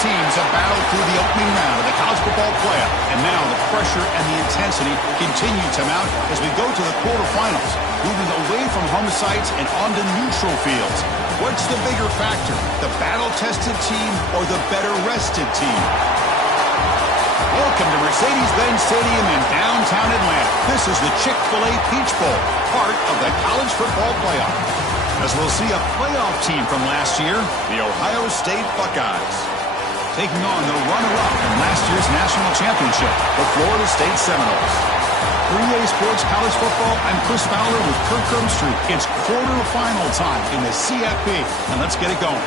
teams have battled through the opening round of the college football playoff, and now the pressure and the intensity continue to mount as we go to the quarterfinals, moving away from home sites and onto neutral fields. What's the bigger factor, the battle-tested team or the better-rested team? Welcome to Mercedes-Benz Stadium in downtown Atlanta. This is the Chick-fil-A Peach Bowl, part of the college football playoff. As we'll see a playoff team from last year, the Ohio State Buckeyes, taking on the runner-up in last year's national championship, the Florida State Seminoles. For EA Sports College Football, I'm Chris Fowler with Kirk Herbstreit. It's quarterfinal time in the CFP, and let's get it going.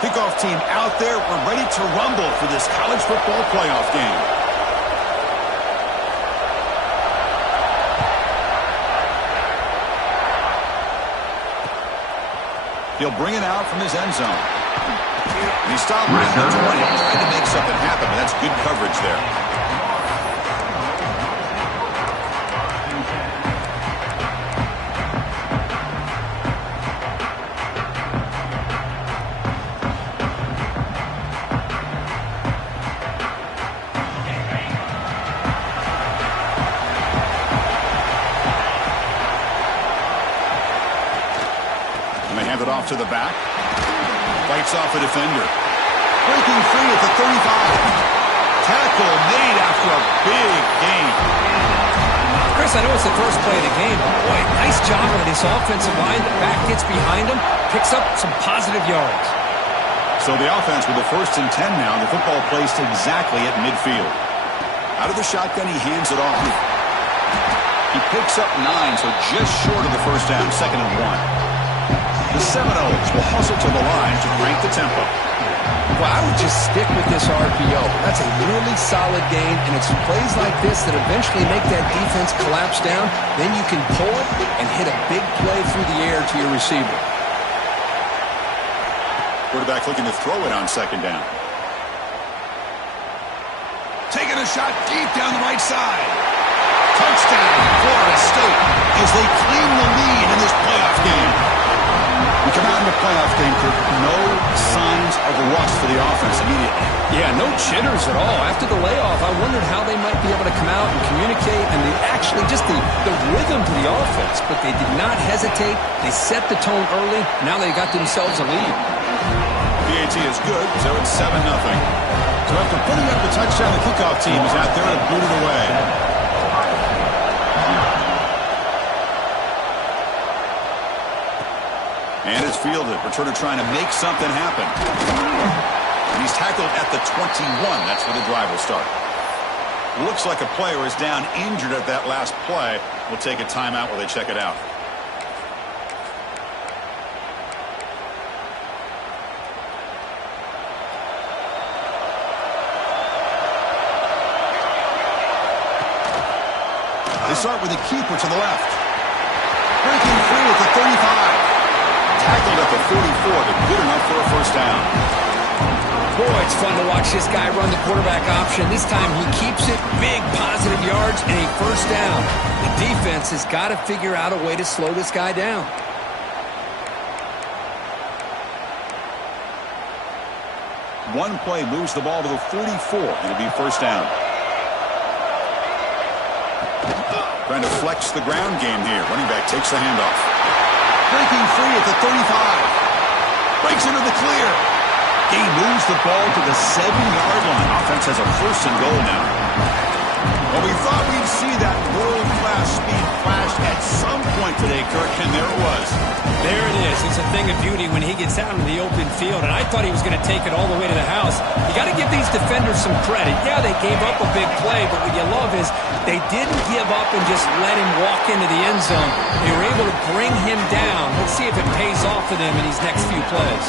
Kickoff team out there. We're ready to rumble for this college football playoff game. He'll bring it out from his end zone. And he stopped at the 20, trying to make something happen, but that's good coverage there. To the back, fights off a defender, breaking free at the 35. Tackle made after a big gain. Chris, I know it's the first play of the game, but boy, nice job on this offensive line. The back gets behind him, picks up some positive yards. So the offense with the 1st and 10 now. The football placed exactly at midfield. Out of the shotgun, he hands it off. He picks up 9, so just short of the first down, 2nd and 1. The Seminoles will hustle to the line to crank the tempo. Well, I would just stick with this RPO. That's a really solid game, and it's plays like this that eventually make that defense collapse down. Then you can pull it and hit a big play through the air to your receiver. Quarterback looking to throw it on 2nd down. Taking a shot deep down the right side. Touchdown, Florida State, as they claim the lead in this playoff game. We come out in the playoff game, Kirk, no signs of a rust for the offense immediately. Yeah, no jitters at all. After the layoff, I wondered how they might be able to come out and communicate, and just the rhythm to the offense. But they did not hesitate. They set the tone early. Now they got themselves a lead. PAT is good, so it's 7-0. So after putting up the touchdown, the kickoff team is out there to boot it away. And it's fielded. Returner trying to make something happen. And he's tackled at the 21. That's where the drive will start. Looks like a player is down injured at that last play. We'll take a timeout while they check it out. They start with a keeper to the left. Breaking free at the 35. Tackled at the 44, but good enough for a first down. Boy, it's fun to watch this guy run the quarterback option. This time he keeps it, big positive yards, and a first down. The defense has got to figure out a way to slow this guy down. One play moves the ball to the 44, and it'll be first down. Trying to flex the ground game here. Running back takes the handoff. Breaking free at the 35. Breaks into the clear. He moves the ball to the 7-yard line. Offense has a 1st and goal now. Well, we thought we'd see that world-class speed flash at some point today, Kirk, and there it was. There it is. It's a thing of beauty when he gets out in the open field, and I thought he was going to take it all the way to the house. You got to give these defenders some credit. Yeah, they gave up a big play, but what you love is they didn't give up and just let him walk into the end zone. They were able to bring him down. Let's see if it pays off for them in these next few plays.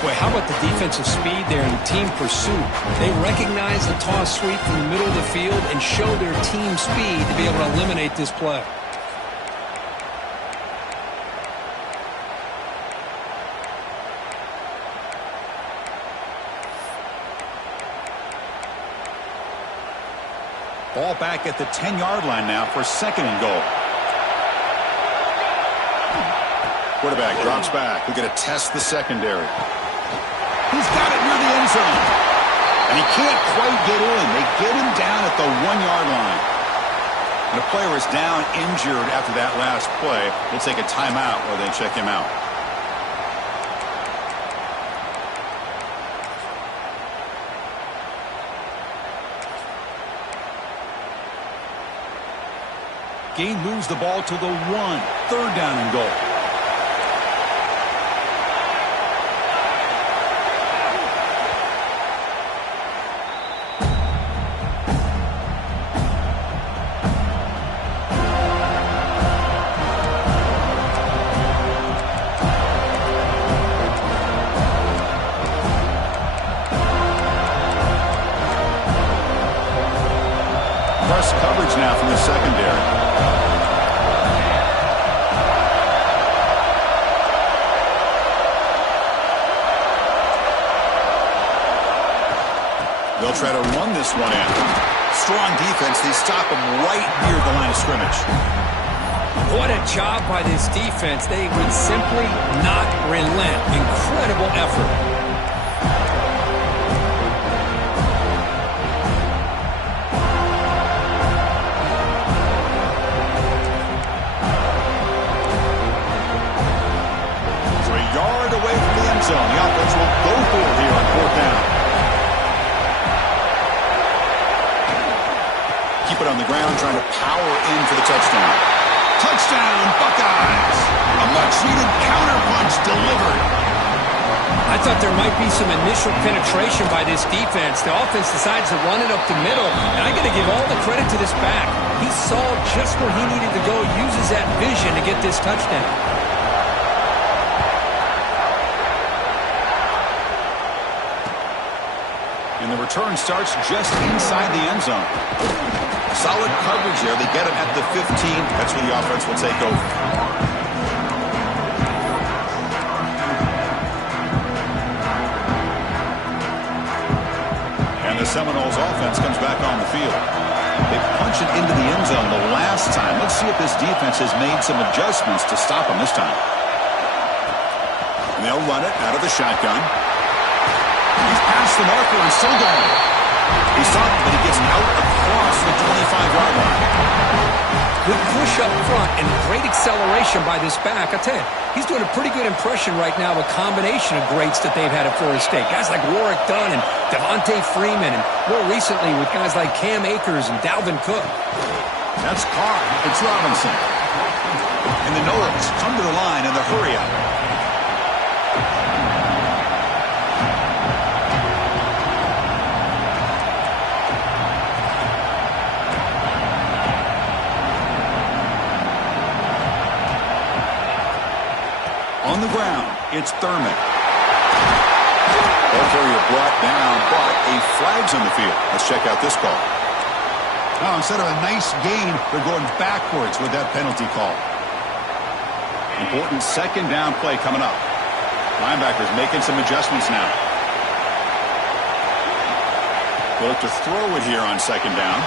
Boy, how about the defensive speed there and team pursuit? They recognize the toss sweep from the middle of the field and show their team speed to be able to eliminate this play. Ball back at the 10-yard line now for 2nd and goal. Quarterback drops back. We're going to test the secondary. He's got it near the end zone. And he can't quite get in. They get him down at the 1-yard line. And the player is down injured after that last play. We'll take a timeout while they check him out. Gain moves the ball to the 1. 3rd down and goal. Press coverage now from the secondary. They'll try to run this one in. Strong defense. They stop him right near the line of scrimmage. What a job by this defense. They would simply not relent. Incredible effort. So a yard away from the end zone. The offense will go for it here on 4th down. Keep it on the ground, trying to power in for the touchdown. Touchdown, Buckeyes! A much-needed counterpunch delivered. I thought there might be some initial penetration by this defense. The offense decides to run it up the middle, and I got to give all the credit to this back. He saw just where he needed to go, uses that vision to get this touchdown. And the return starts just inside the end zone. Solid coverage there. They get him at the 15. That's where the offense will take over. And the Seminoles offense comes back on the field. They punch it into the end zone the last time. Let's see if this defense has made some adjustments to stop them this time. And they'll run it out of the shotgun. He's past the marker and still going. He's stopped, but he gets out across the 25-yard line. Good push up front and great acceleration by this back. I tell you, he's doing a pretty good impression right now of a combination of greats that they've had at Florida State. Guys like Warwick Dunn and Devontae Freeman, and more recently with guys like Cam Akers and Dalvin Cook. That's Carr. It's Robinson. And the Noles come to the line in the hurry-up. On the ground, it's Thurman. Ball carrier brought down, but a flag's on the field. Let's check out this call. Now, instead of a nice gain, they're going backwards with that penalty call. Important 2nd down play coming up. Linebackers making some adjustments now. They'll look to throw it here on 2nd down.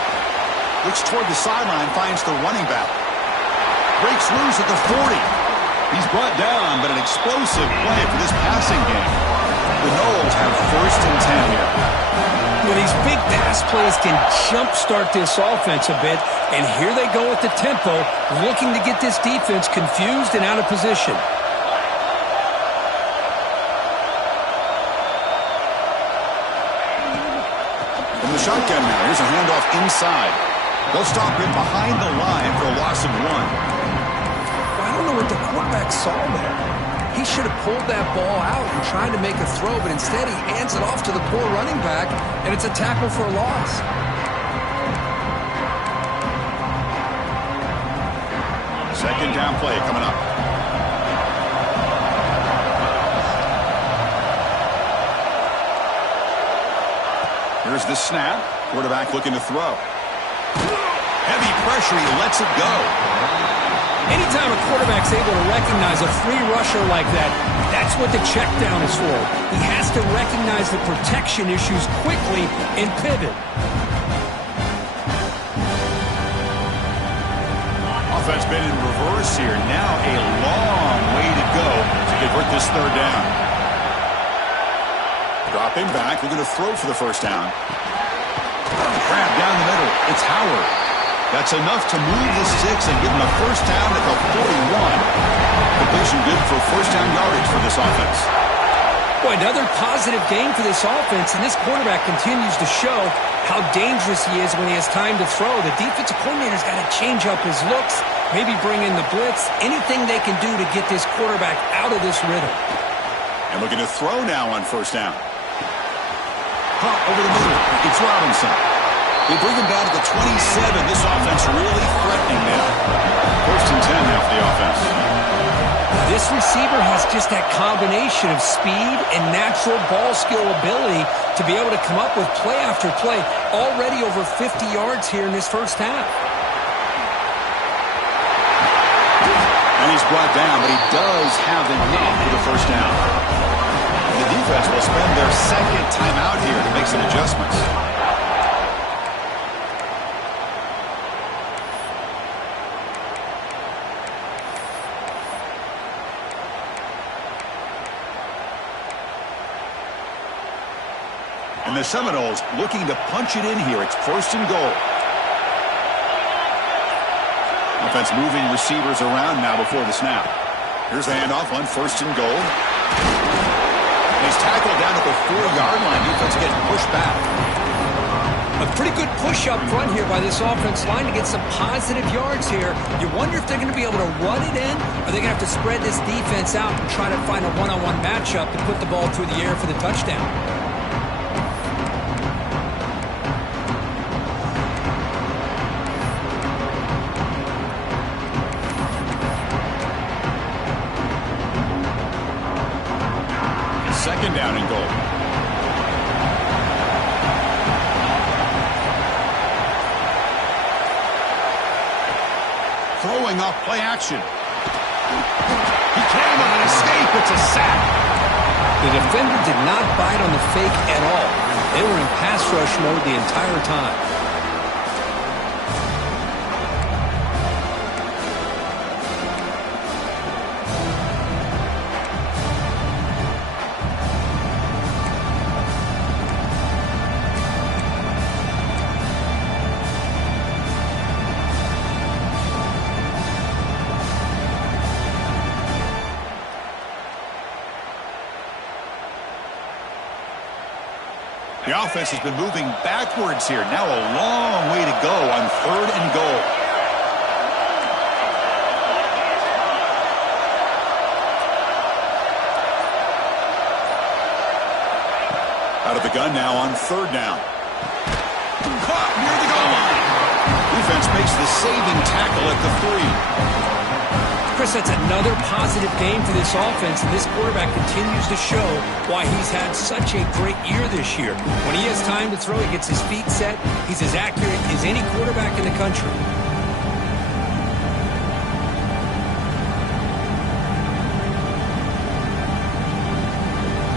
Looks toward the sideline, finds the running back. Breaks loose at the 40. He's brought down, but an explosive play for this passing game. The Noles have 1st and 10 here. Well, these big pass plays can jumpstart this offense a bit, and here they go with the tempo, looking to get this defense confused and out of position. From the shotgun now, here's a handoff inside. They'll stop him behind the line for a loss of 1. I don't know what the quarterback saw there. He should have pulled that ball out and tried to make a throw, but instead he hands it off to the poor running back, and it's a tackle for a loss. 2nd down play coming up. Here's the snap. Quarterback looking to throw. Heavy pressure. He lets it go. Anytime a quarterback's able to recognize a free rusher like that, that's what the check down is for. He has to recognize the protection issues quickly and pivot. It's been in reverse here. Now a long way to go to convert this third down. Dropping back, looking to throw for the first down. Grab down the middle. It's Howard. That's enough to move the sticks and give him a first down at the 41. Completion good for first down yardage for this offense. Boy, another positive game for this offense, and this quarterback continues to show how dangerous he is when he has time to throw. The defensive coordinator's got to change up his looks, maybe bring in the blitz, anything they can do to get this quarterback out of this rhythm. And looking to throw now on first down. Pump over the middle. It's Robinson. They bring him down to the 27. This offense really threatening now. First and 10 now for the offense. This receiver has just that combination of speed and natural ball skill ability to be able to come up with play after play. Already over 50 yards here in this first half. And he's brought down, but he does have enough for the first down. The defense will spend their second time out here to make some adjustments. And the Seminoles looking to punch it in here. It's first and goal. Offense moving receivers around now before the snap. Here's the handoff on first and goal. And he's tackled down at the 4-yard line. Defense getting pushed back. A pretty good push up front here by this offense line to get some positive yards here. You wonder if they're going to be able to run it in, or they're going to have to spread this defense out and try to find a one-on-one matchup to put the ball through the air for the touchdown. Second down and goal. Throwing off play action. He can on an escape. It's a sack. The defender did not bite on the fake at all. They were in pass rush mode the entire time. The offense has been moving backwards here. Now a long way to go on third and goal. Out of the gun now on third down. Caught near the goal line. Defense makes the saving tackle at the 3. Chris, that's another positive game for this offense, and this quarterback continues to show why he's had such a great year this year. When he has time to throw, he gets his feet set. He's as accurate as any quarterback in the country.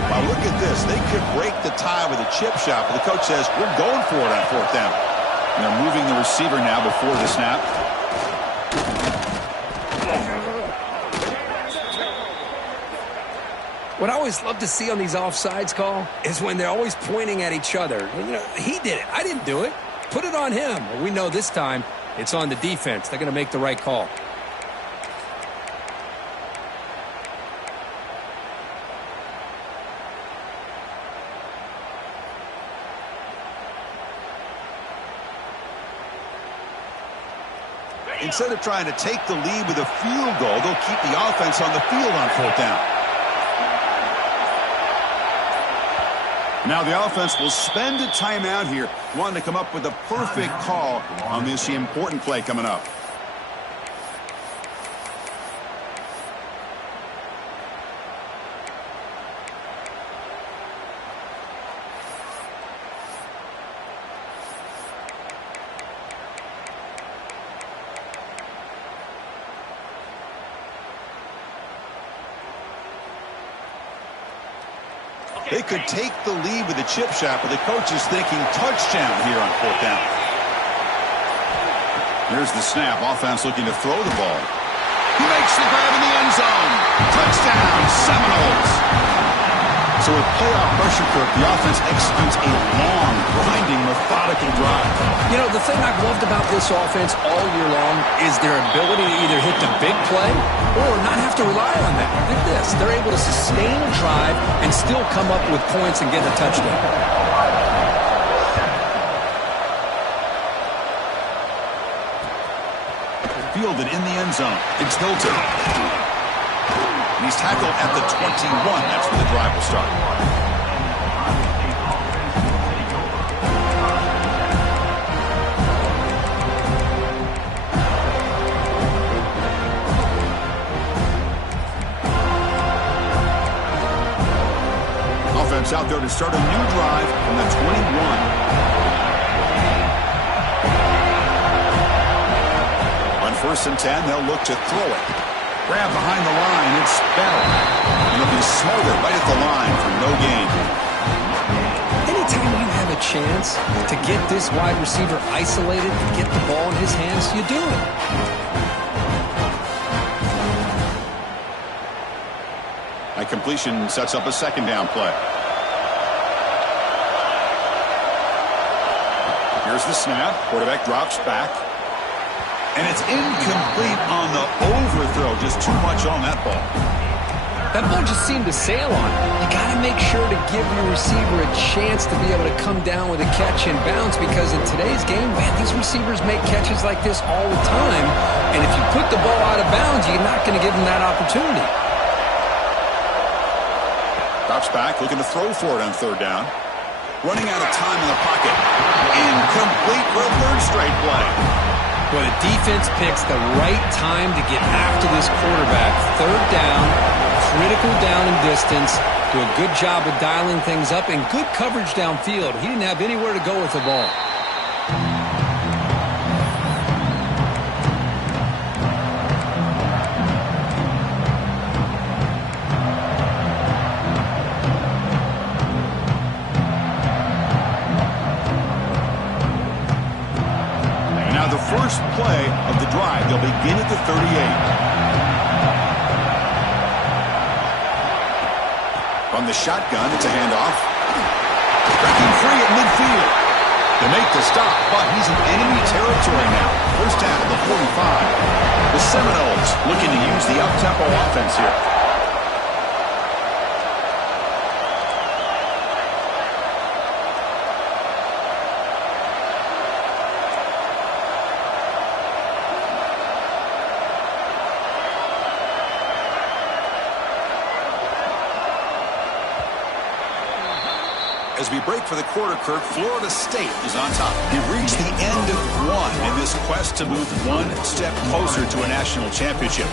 Wow, look at this. They could break the tie with a chip shot, but the coach says, we're going for it on fourth down. And they're moving the receiver now before the snap. What I always love to see on these offsides call is when they're always pointing at each other. You know, he did it. I didn't do it. Put it on him. Well, we know this time it's on the defense. They're going to make the right call. Instead of trying to take the lead with a field goal, they'll keep the offense on the field on fourth down. Now the offense will spend a timeout here, wanting to come up with a perfect call on this important play coming up. They could take the lead with a chip shot, but the coach is thinking touchdown here on fourth down. Here's the snap. Offense looking to throw the ball. He makes the grab in the end zone. Touchdown, Seminoles. So with playoff pressure, Kirk, the offense executes a long, grinding, methodical drive. You know, the thing I've loved about this offense all year long is their ability to either hit the big play or not have to rely on that. Like this. They're able to sustain a drive and still come up with points and get a touchdown. Fielded in the end zone. It's Hilton. He's tackled at the 21. That's where the drive will start. Offense out there to start a new drive from the 21. First and 10, they'll look to throw it. Grab behind the line, it's Bell. And he'll be smothered right at the line for no gain. Anytime you have a chance to get this wide receiver isolated and get the ball in his hands, you do it. That completion sets up a second down play. Here's the snap. Quarterback drops back. And it's incomplete on the overthrow. Just too much on that ball. That ball just seemed to sail on. You got to make sure to give your receiver a chance to be able to come down with a catch and bounce, because in today's game, man, these receivers make catches like this all the time. And if you put the ball out of bounds, you're not going to give them that opportunity. Drops back, looking to throw for it on third down. Running out of time in the pocket. Incomplete for a third straight play. But the defense picks the right time to get after this quarterback. Third down, critical down and distance. Do a good job of dialing things up and good coverage downfield. He didn't have anywhere to go with the ball. First play of the drive. They'll begin at the 38. From the shotgun, it's a handoff. Breaking free at midfield. They make the stop, but he's in enemy territory now. First down at the 45. The Seminoles looking to use the up-tempo offense here. As we break for the quarter, Kirk, Florida State is on top. We've reached the end of one in this quest to move one step closer to a national championship.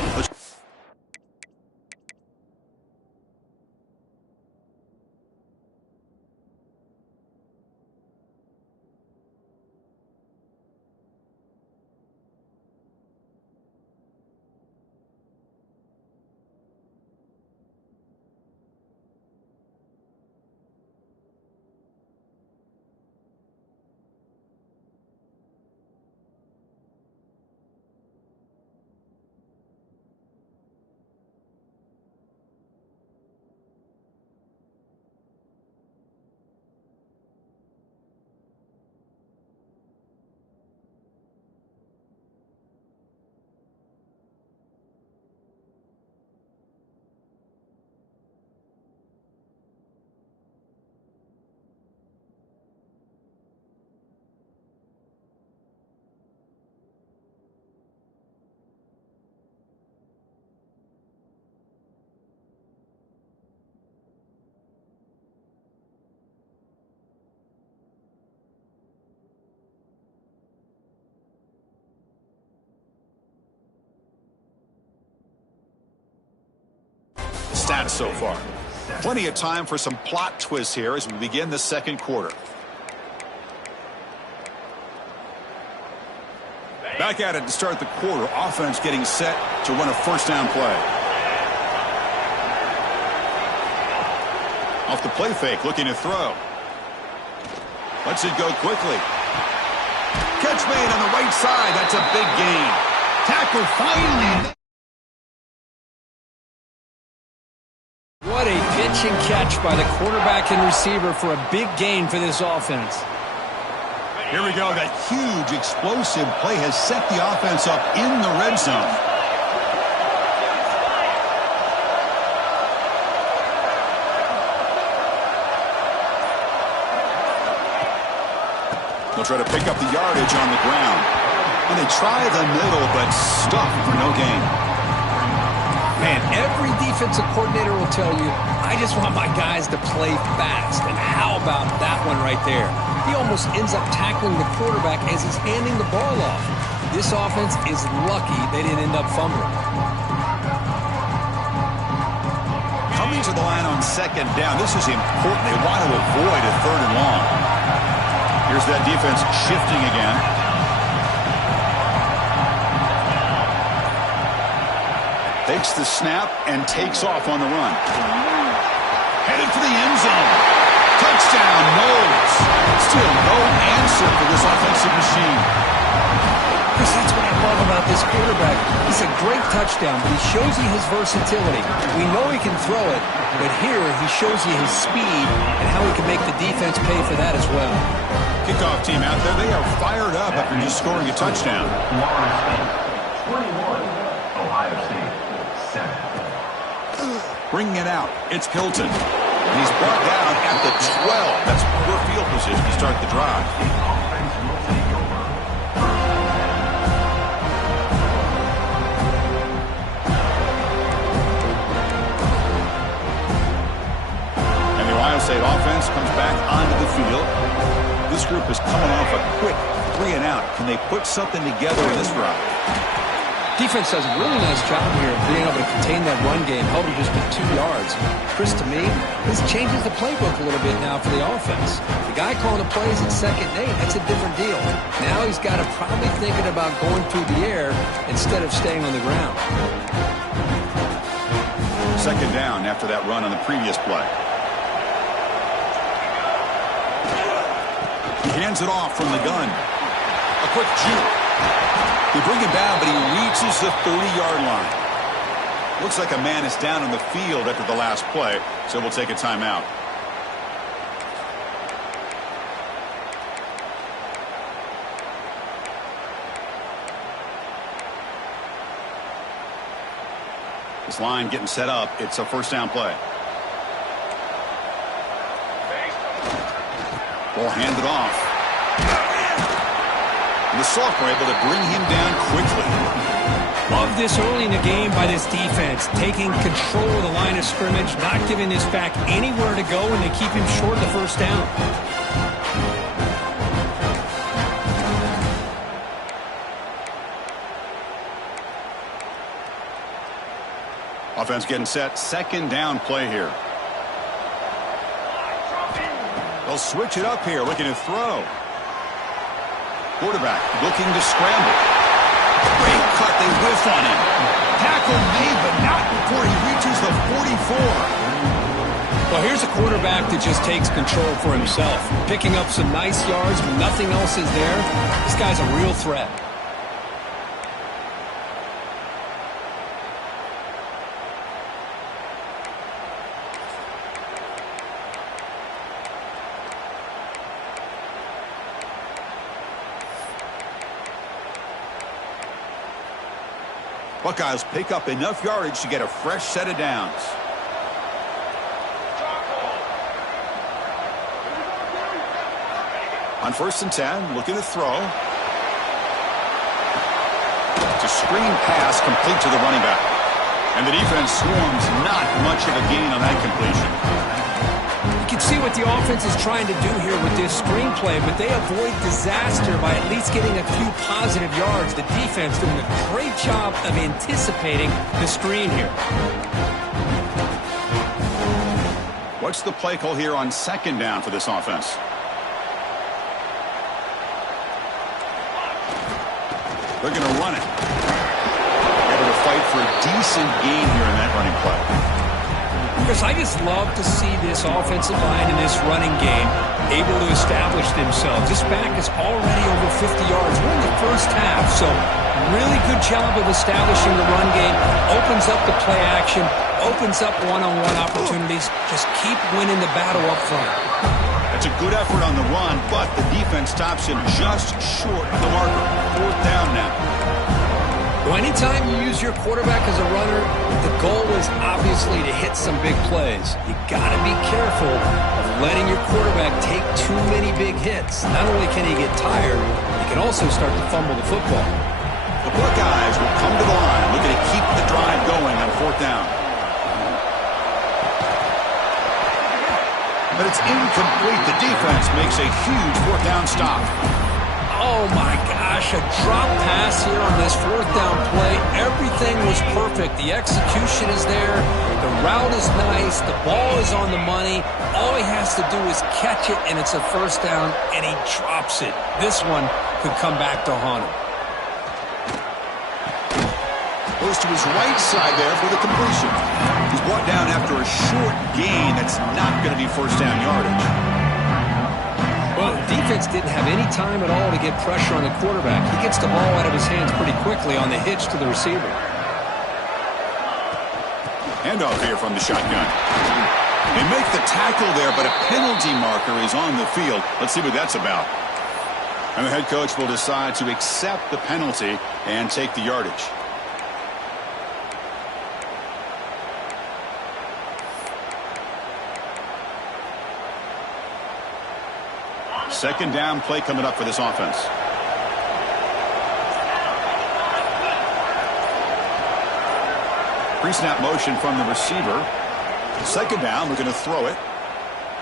Stats so far. Plenty of time for some plot twists here as we begin the second quarter. Back at it to start the quarter. Offense getting set to run a first down play. Off the play fake, looking to throw. Lets it go quickly. Catch made on the right side. That's a big gain. Tackle finally. What a pitch and catch by the quarterback and receiver for a big gain for this offense. Here we go. That huge explosive play has set the offense up in the red zone. They'll try to pick up the yardage on the ground. And they try the middle, but stuffed for no gain. Man, every defensive coordinator will tell you, I just want my guys to play fast. And how about that one right there? He almost ends up tackling the quarterback as he's handing the ball off. This offense is lucky they didn't end up fumbling. Coming to the line on second down, this is important. They want to avoid a third and long. Here's that defense shifting again. Takes the snap and takes off on the run. Headed for the end zone. Touchdown, Knowles. Still no answer for this offensive machine. Chris, that's what I love about this quarterback. He's a great touchdown, but he shows you his versatility. We know he can throw it, but here he shows you his speed and how he can make the defense pay for that as well. Kickoff team out there, they are fired up after just scoring a touchdown. 21, Ohio State. Bringing it out, it's Hilton. And he's brought down at the 12. That's poor field position to start the drive. And the Ohio State offense comes back onto the field. This group is coming off a quick 3 and out. Can they put something together in this drive? Defense does a really nice job here of being able to contain that run game, held him just to 2 yards. Chris, to me, this changes the playbook a little bit now for the offense. The guy calling the plays at 2nd and 8, that's a different deal. Now he's got to probably thinking about going through the air instead of staying on the ground. 2nd down after that run on the previous play. He hands it off from the gun. A quick juke. They bring him down, but he reaches the 30-yard line. Looks like a man is down on the field after the last play, so we'll take a timeout. This line getting set up. It's a 1st down play. Ball handed off. And the Sophomore able to bring him down quickly. Love this early in the game by this defense, taking control of the line of scrimmage, not giving this back anywhere to go, and they keep him short of the 1st down. Offense getting set. 2nd down play here. They'll switch it up here, looking to throw. Quarterback looking to scramble. Great cut, they whiff on him. Tackle made, but not before he reaches the 44. Well, here's a quarterback that just takes control for himself. Picking up some nice yards when nothing else is there. This guy's a real threat. Buckeyes pick up enough yardage to get a fresh set of downs. On 1st and 10, looking to throw. It's a screen pass complete to the running back. And the defense swarms, not much of a gain on that completion. You can see what the offense is trying to do here with this screenplay, but they avoid disaster by at least getting a few positive yards. The defense doing a great job of anticipating the screen here. What's the play call here on 2nd down for this offense? They're going to run it. Able to fight for a decent gain here in that running play. Chris, I just love to see this offensive line and this running game able to establish themselves. This back is already over 50 yards. We're in the first half, so really good job of establishing the run game. Opens up the play action, opens up one-on-one opportunities. Just keep winning the battle up front. That's a good effort on the run, but the defense stops him just short of the marker. 4th down now. Well, anytime you use your quarterback as a runner, the goal is obviously to hit some big plays. You got to be careful of letting your quarterback take too many big hits. Not only can he get tired, he can also start to fumble the football. The Buckeyes will come to the line, looking to keep the drive going on 4th down. But it's incomplete. The defense makes a huge 4th down stop. Oh, my gosh, a drop pass here on this 4th down play. Everything was perfect. The execution is there. The route is nice. The ball is on the money. All he has to do is catch it, and it's a 1st down, and he drops it. This one could come back to haunt him. Goes to his right side there for the completion. He's brought down after a short gain that's not going to be 1st down yardage. Well, the defense didn't have any time at all to get pressure on the quarterback. He gets the ball out of his hands pretty quickly on the hitch to the receiver. Handoff here from the shotgun. They make the tackle there, but a penalty marker is on the field. Let's see what that's about. And the head coach will decide to accept the penalty and take the yardage. Second down play coming up for this offense. Pre-snap motion from the receiver. Second down, looking to throw it.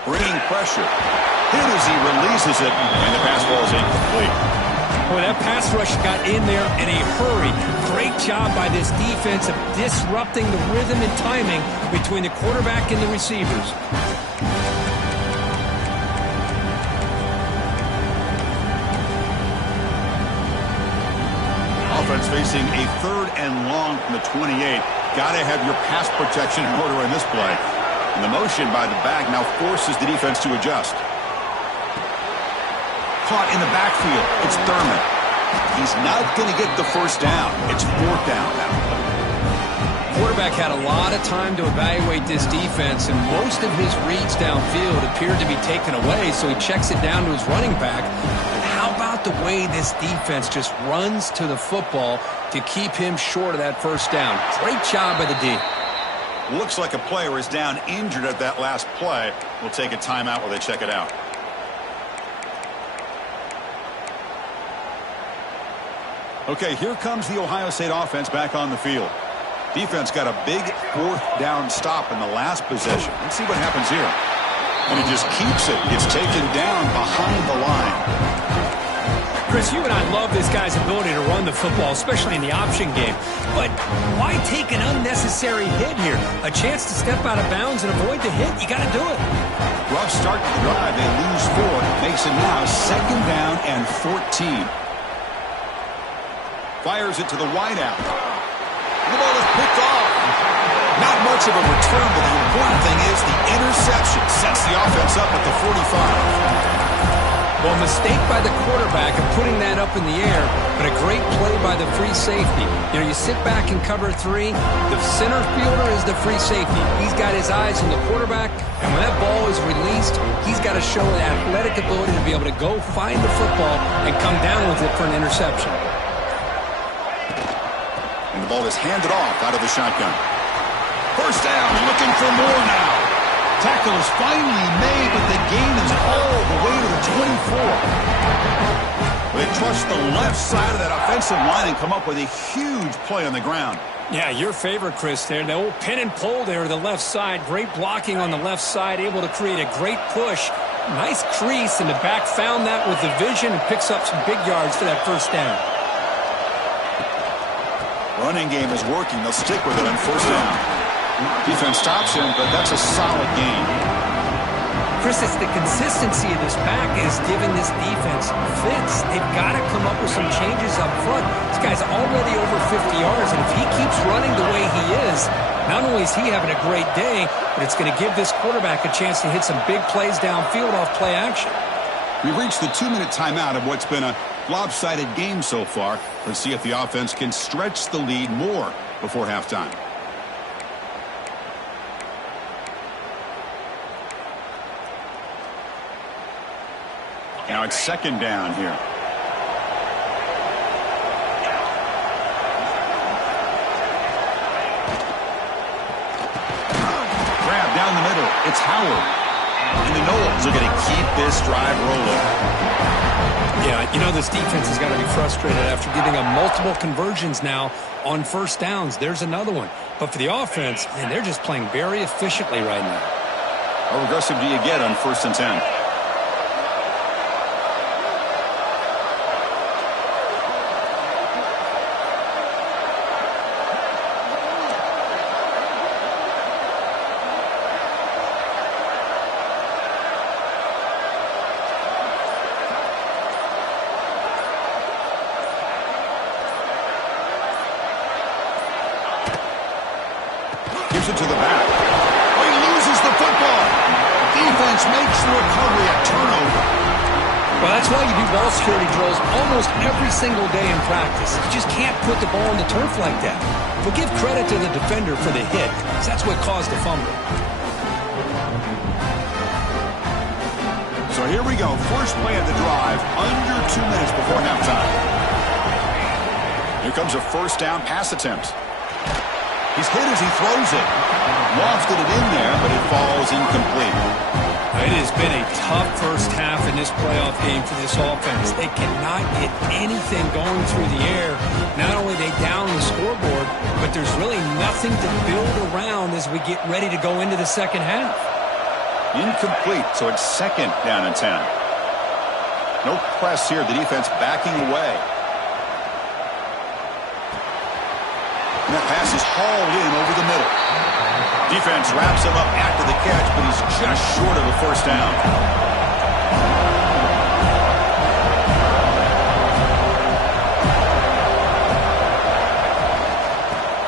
Bringing pressure. Hit as he releases it, and the pass ball is incomplete. Boy, that pass rush got in there in a hurry. Great job by this defense of disrupting the rhythm and timing between the quarterback and the receivers. Offense facing a 3rd and long from the 28. Got to have your pass protection in order in this play. And the motion by the back now forces the defense to adjust. Caught in the backfield. It's Thurman. He's not going to get the 1st down. It's 4th down now. Quarterback had a lot of time to evaluate this defense, and most of his reads downfield appeared to be taken away, so he checks it down to his running back. How about the way this defense just runs to the football to keep him short of that 1st down? Great job by the D. Looks like a player is down injured at that last play. We'll take a timeout while they check it out. Okay, here comes the Ohio State offense back on the field. Defense got a big 4th down stop in the last possession. Let's see what happens here. And he just keeps it. Gets taken down behind the line. Chris, you and I love this guy's ability to run the football, especially in the option game. But why take an unnecessary hit here? A chance to step out of bounds and avoid the hit? You got to do it. Rough start to the drive. They lose 4. Makes it now 2nd down and 14. Fires it to the wideout. The ball is picked off. Not much of a return, but the important thing is the interception sets the offense up at the 45. Well, mistake by the quarterback of putting that up in the air, but a great play by the free safety. You know, you sit back and cover 3. The center fielder is the free safety. He's got his eyes on the quarterback, and when that ball is released, he's got to show the athletic ability to be able to go find the football and come down with it for an interception. And the ball is handed off out of the shotgun. 1st down, looking for more now. Tackle is finally made, but the gain is all the way to the 24. They trust the left side of that offensive line and come up with a huge play on the ground. Yeah, your favorite, Chris, there. The old pin and pull there to the left side. Great blocking on the left side, able to create a great push. Nice crease, and the back found that with the vision and picks up some big yards for that 1st down. Running game is working. They'll stick with it on 1st down. Defense stops him, but that's a solid gain. Chris, it's the consistency of this back is giving this defense fits. They've got to come up with some changes up front. This guy's already over 50 yards, and if he keeps running the way he is, not only is he having a great day, but it's going to give this quarterback a chance to hit some big plays downfield off play action. We've reached the 2-minute timeout of what's been a lopsided game so far. Let's see if the offense can stretch the lead more before halftime. Now it's second down here. Grab down the middle. It's Howard. And the Noles are going to keep this drive rolling. Yeah, you know, this defense has got to be frustrated after giving up multiple conversions now on first downs. There's another one. But for the offense, man, they're just playing very efficiently right now. How aggressive do you get on 1st and 10? It to the back. Oh, he loses the football. Defense makes the recovery a turnover. Well, that's why you do ball security drills almost every single day in practice. You just can't put the ball on the turf like that. But give credit to the defender for the hit, because that's what caused the fumble. So here we go. First play of the drive, under 2 minutes before halftime. Here comes a first down pass attempt. He's hit as he throws it. Lofted it in there, but it falls incomplete. It has been a tough first half in this playoff game for this offense. They cannot get anything going through the air. Not only are they down the scoreboard, but there's really nothing to build around as we get ready to go into the second half. Incomplete, so it's second down and 10. No press here. The defense backing away. And that pass is hauled in over the middle. Defense wraps him up after the catch, but he's just short of a first down.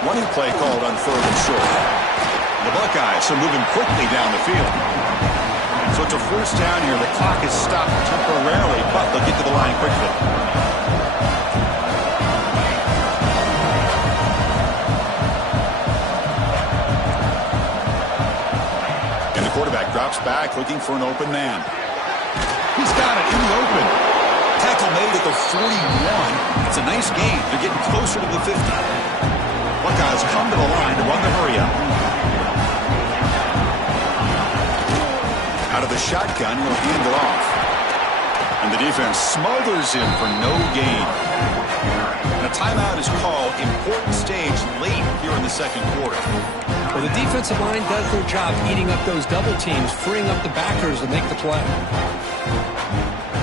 Running play called on 3rd and short. The Buckeyes are moving quickly down the field. So it's a first down here. The clock is stopped temporarily, but they'll get to the line quickly. Quarterback drops back looking for an open man. He's got it in the open. Tackle made at the 41. It's a nice gain. They're getting closer to the 50. Buckeyes come to the line to run the hurry up. Out of the shotgun, he'll hand it off. And the defense smothers him for no gain. And a timeout is called. Important stage late here in the second quarter. Well, the defensive line does their job eating up those double teams, freeing up the backers to make the play.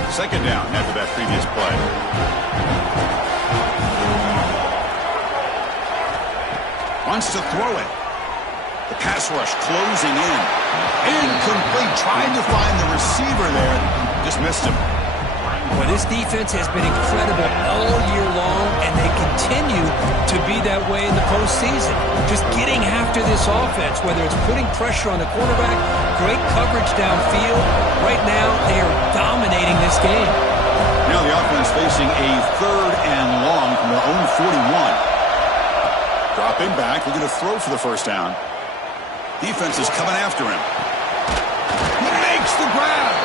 Second down after that previous play. Wants to throw it. The pass rush closing in. Incomplete. Trying to find the receiver there. Just missed him. Well, this defense has been incredible all year long, and they continue to be that way in the postseason. Just getting after this offense, whether it's putting pressure on the quarterback, great coverage downfield. Right now, they are dominating this game. Now the offense facing a 3rd and long from their own 41. Dropping back, looking to throw for the first down. Defense is coming after him. He makes the grab.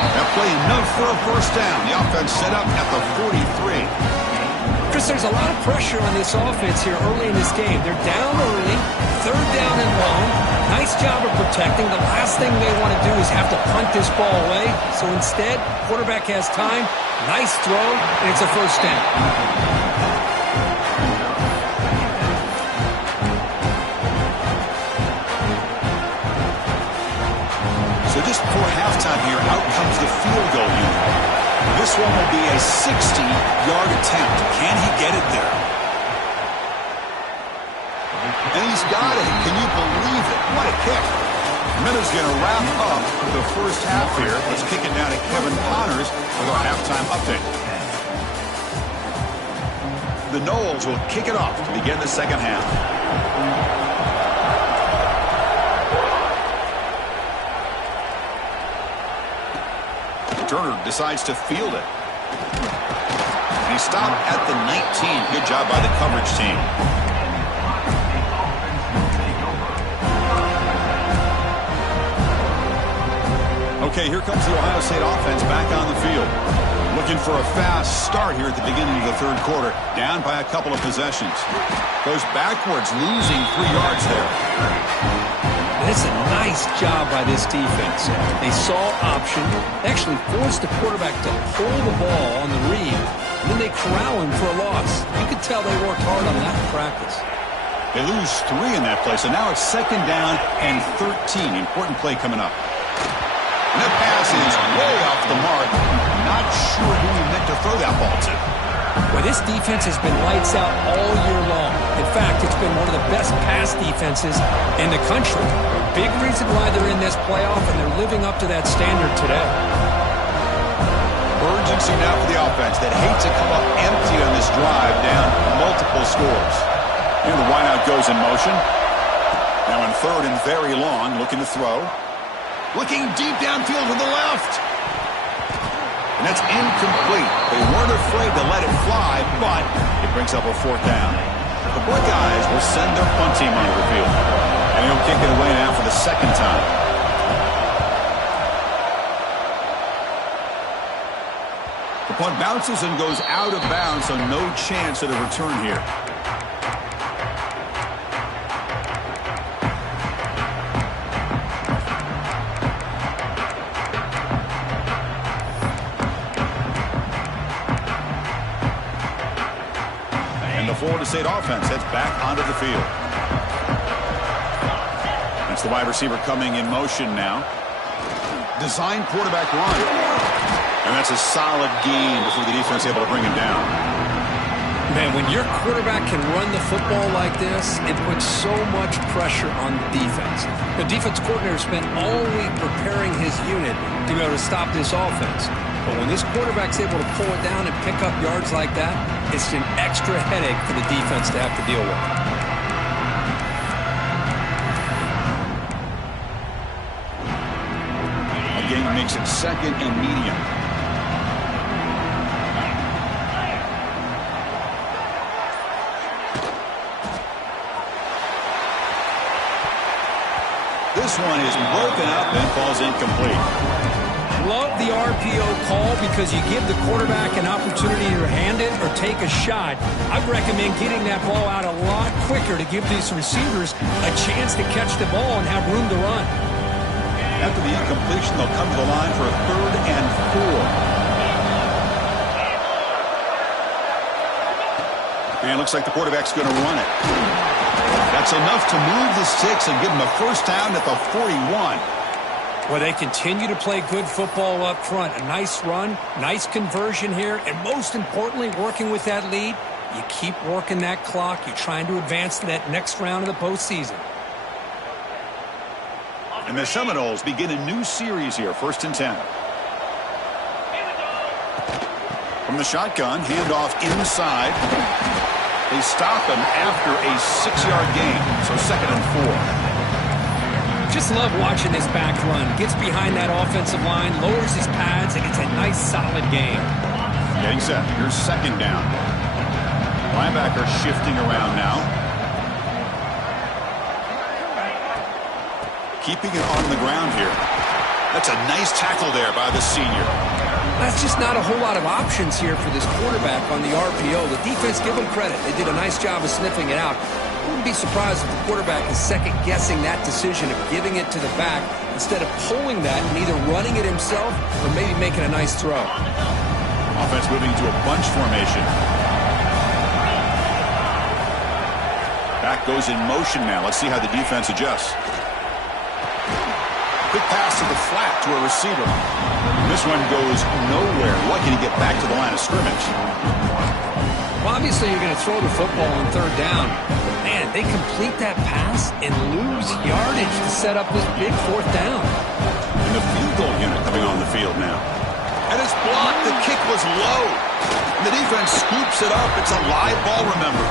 That play enough for a first down. The offense set up at the 43. Chris, there's a lot of pressure on this offense here early in this game. They're down early, 3rd down and long. Nice job of protecting. The last thing they want to do is have to punt this ball away. So instead, quarterback has time. Nice throw, and it's a first down. So just before halftime here, out comes the field goal unit. This one will be a 60-yard attempt. Can he get it there? And he's got it. Can you believe it? What a kick. Miller's going to wrap up the first half here. Let's kick it down to Kevin Connors with our halftime update. The Noles will kick it off to begin the second half. Turner decides to field it. And he stopped at the 19. Good job by the coverage team. Okay, here comes the Ohio State offense back on the field. Looking for a fast start here at the beginning of the third quarter. Down by a couple of possessions. Goes backwards, losing 3 yards there. It's a nice job by this defense. They saw option, actually forced the quarterback to pull the ball on the read, and then they corral him for a loss. You could tell they worked hard on that in practice. They lose 3 in that play, so now it's second down and 13. Important play coming up. And that pass is way off the mark. Not sure who he meant to throw that ball to. Well, this defense has been lights out all year long. In fact, it's been one of the best pass defenses in the country. Big reason why they're in this playoff, and they're living up to that standard today. Urgency now for the offense that hates to come up empty on this drive, down multiple scores. And the wideout goes in motion. Now in third and very long, looking to throw. Looking deep downfield to the left. And that's incomplete. They weren't afraid to let it fly, but it brings up a fourth down. The Buckeyes will send their punt team onto the field. And he'll kick it away now for the second time. The punt bounces and goes out of bounds, so no chance at a return here. Florida State offense heads back onto the field. That's the wide receiver coming in motion now. Design quarterback run. And that's a solid gain before the defense is able to bring him down. Man, when your quarterback can run the football like this, it puts so much pressure on the defense. The defense coordinator spent all week preparing his unit to be able to stop this offense. But when this quarterback's able to pull it down and pick up yards like that, it's an extra headache for the defense to have to deal with. Again, makes it second and medium. This one is broken up and falls incomplete. Love the RPO call because you give the quarterback an opportunity to hand it or take a shot. I'd recommend getting that ball out a lot quicker to give these receivers a chance to catch the ball and have room to run. After the incompletion, they'll come to the line for a 3rd and 4. And it looks like the quarterback's going to run it. That's enough to move the sticks and give them a first down at the 41. Well, they continue to play good football up front. A nice run, nice conversion here, and most importantly, working with that lead, you keep working that clock. You're trying to advance to that next round of the postseason. And the Seminoles begin a new series here, 1st and 10. From the shotgun, handoff inside. They stop him after a 6-yard gain, so 2nd and 4. Just love watching this back run. Gets behind that offensive line, lowers his pads, and it's a nice, solid game. Getting set. Here's 2nd down. Linebacker shifting around now. Keeping it on the ground here. That's a nice tackle there by the senior. That's just not a whole lot of options here for this quarterback on the RPO. The defense, give them credit. They did a nice job of sniffing it out. I wouldn't be surprised if the quarterback is second-guessing that decision of giving it to the back instead of pulling that and either running it himself or maybe making a nice throw. Offense moving to a bunch formation. Back goes in motion now. Let's see how the defense adjusts. Quick pass to the flat to a receiver. This one goes nowhere. Lucky to get back to the line of scrimmage. Well, obviously you're going to throw the football on 3rd down. But man, they complete that pass and lose yardage to set up this big 4th down. And the field goal unit coming on the field now. And it's blocked. The kick was low. And the defense scoops it up. It's a live ball, remember.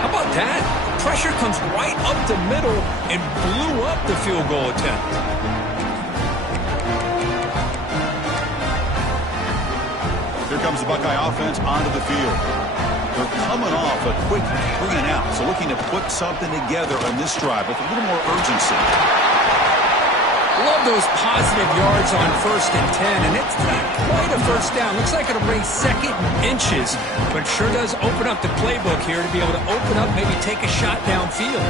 How about that? Pressure comes right up the middle and blew up the field goal attempt. Here comes the Buckeye offense onto the field. They're coming off a quick 3 and out, so looking to put something together on this drive with a little more urgency. Love those positive yards on 1st and 10, and it's not quite a first down. Looks like it'll bring 2nd and inches, but it sure does open up the playbook here to be able to open up, maybe take a shot downfield.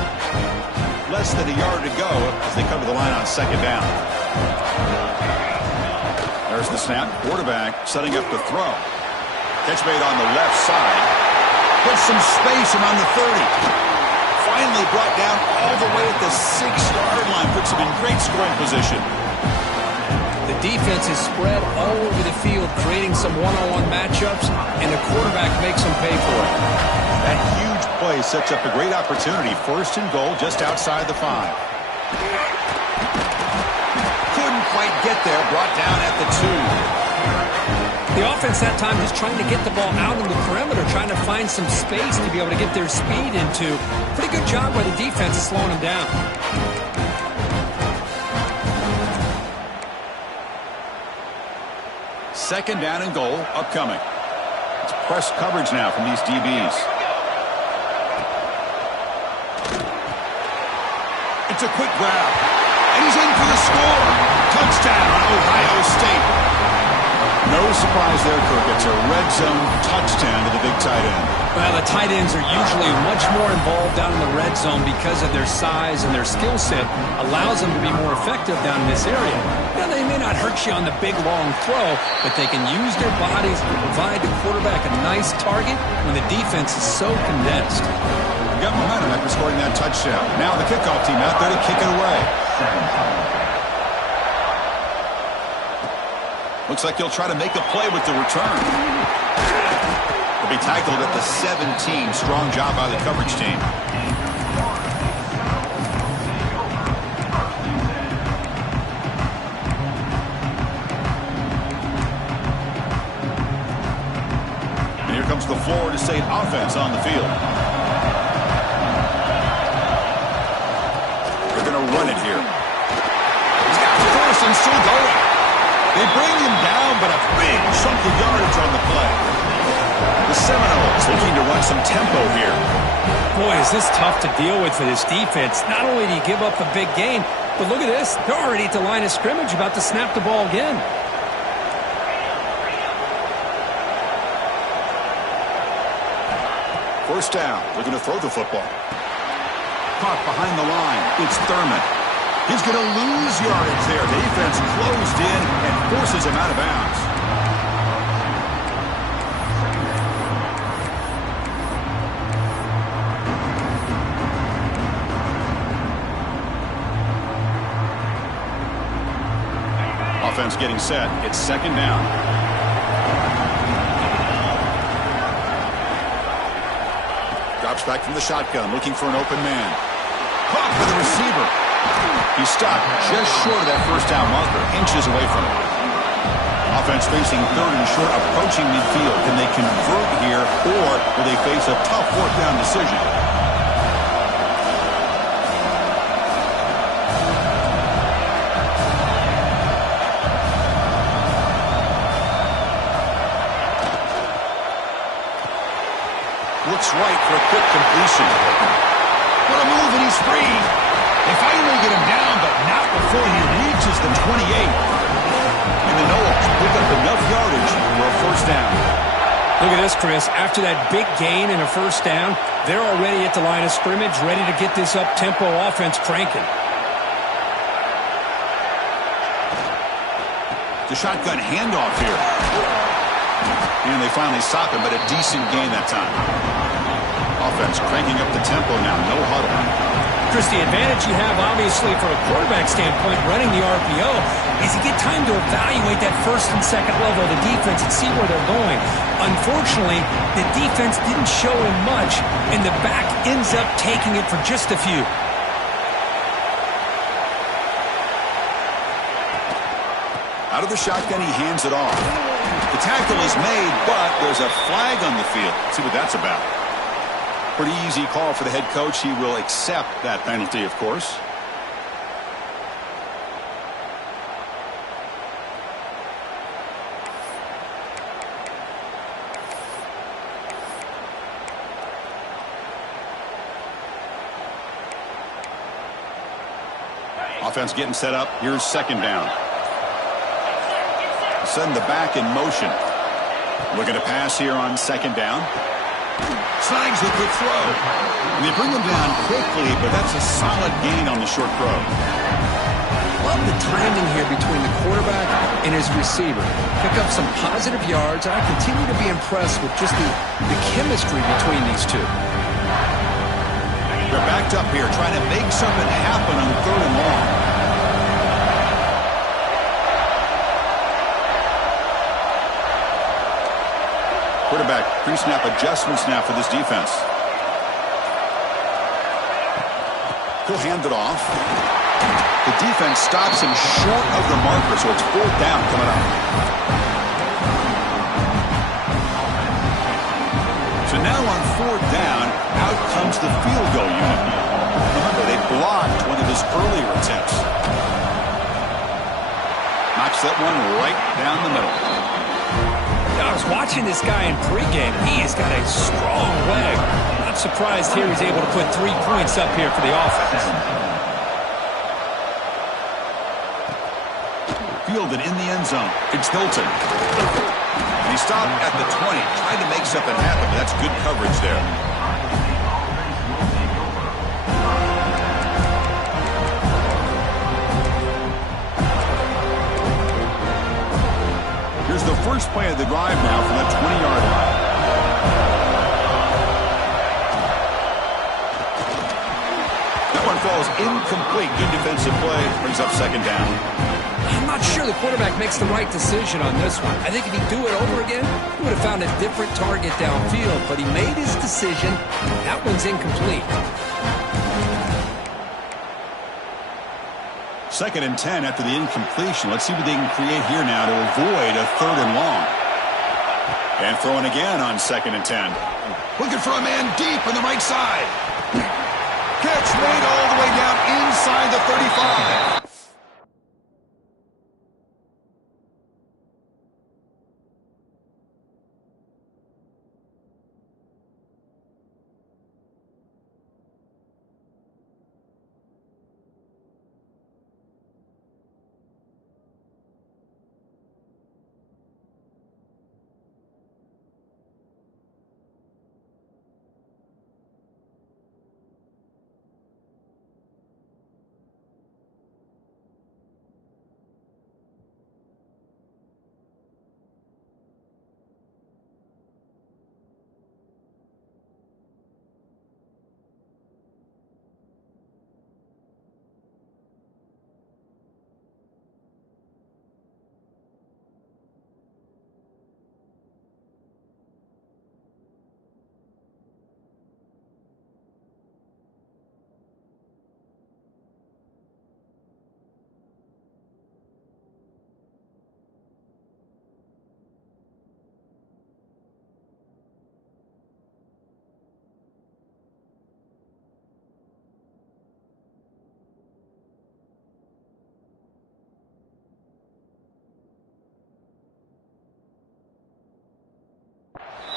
Less than a yard to go as they cover the line on 2nd down. There's the snap. Quarterback setting up to throw. Catch made on the left side. Gets some space around the 30. Finally brought down all the way at the 6-yard line. Puts him in great scoring position. The defense is spread all over the field, creating some one-on-one matchups, and the quarterback makes them pay for it. That huge play sets up a great opportunity. 1st and goal just outside the 5. Couldn't quite get there. Brought down at the 2. The offense that time just trying to get the ball out on the perimeter, trying to find some space to be able to get their speed into. Pretty good job by the defense slowing them down. Second down and goal upcoming. It's press coverage now from these DBs. It's a quick grab. And he's in for the score. Touchdown, Ohio State. No surprise there, Kirk. It's a red zone touchdown to the big tight end. Well, the tight ends are usually much more involved down in the red zone because of their size and their skill set allows them to be more effective down in this area. Now, they may not hurt you on the big, long throw, but they can use their bodies to provide the quarterback a nice target when the defense is so condensed. Got momentum after scoring that touchdown. Now the kickoff team out there to kick it away. Looks like he'll try to make a play with the return. He'll be tackled at the 17. Strong job by the coverage team. And here comes the Florida State offense on the field. They're going to run it here. He's got the first and still going. They bring him down, but a big chunk of yardage on the play. The Seminoles looking to run some tempo here. Boy, is this tough to deal with for this defense. Not only do you give up a big gain, but look at this. They're already at the line of scrimmage about to snap the ball again. First down. Looking to throw the football. Caught behind the line. It's Thurman. He's going to lose yardage there. The defense closed in and forces him out of bounds. Offense getting set. It's 2nd down. Drops back from the shotgun, looking for an open man. Caught for the receiver. He stopped just short of that first down marker, inches away from it. Offense facing 3rd and short, approaching midfield. Can they convert here, or will they face a tough 4th down decision? Looks right for a quick completion. What a move, and he's free. They finally get him down, but not before he reaches the 28. And the Noles pick up enough yardage for a first down. Look at this, Chris. After that big gain and a first down, they're already at the line of scrimmage, ready to get this up-tempo offense cranking. The shotgun handoff here. And they finally stop him, but a decent gain that time. Offense cranking up the tempo now, no huddle. Chris, the advantage you have, obviously, from a quarterback standpoint, running the RPO, is you get time to evaluate that 1st and 2nd level of the defense and see where they're going. Unfortunately, the defense didn't show him much, and the back ends up taking it for just a few. Out of the shotgun, he hands it off. The tackle is made, but there's a flag on the field. Let's see what that's about. Pretty easy call for the head coach. He will accept that penalty, of course. Offense getting set up. Here's second down. Send the back in motion. Looking to pass here on second down. Snags the quick throw. And they bring him down quickly, but that's a solid gain on the short throw. Love the timing here between the quarterback and his receiver. Pick up some positive yards, and I continue to be impressed with just the chemistry between these two. They're backed up here, trying to make something happen on third and long. Quarterback pre-snap adjustments now for this defense. He'll hand it off. The defense stops him short of the marker, so it's fourth down coming up. So now on fourth down, out comes the field goal unit. Remember, they blocked one of his earlier attempts. Knocks that one right down the middle. I was watching this guy in pregame. He has got a strong leg. Not surprised here he's able to put 3 points up here for the offense. Fielded in the end zone. It's Hilton. And he stopped at the 20, trying to make something happen, but that's good coverage there. Here's the first play of the drive now from the 20-yard line. That one falls incomplete. Good defensive play. Brings up second down. I'm not sure the quarterback makes the right decision on this one. I think if he'd do it over again, he would have found a different target downfield, but he made his decision. That one's incomplete. Second and 10 after the incompletion. Let's see what they can create here now to avoid a third and long. And throwing again on second and 10. Looking for a man deep on the right side. Catch made all the way down inside the 35.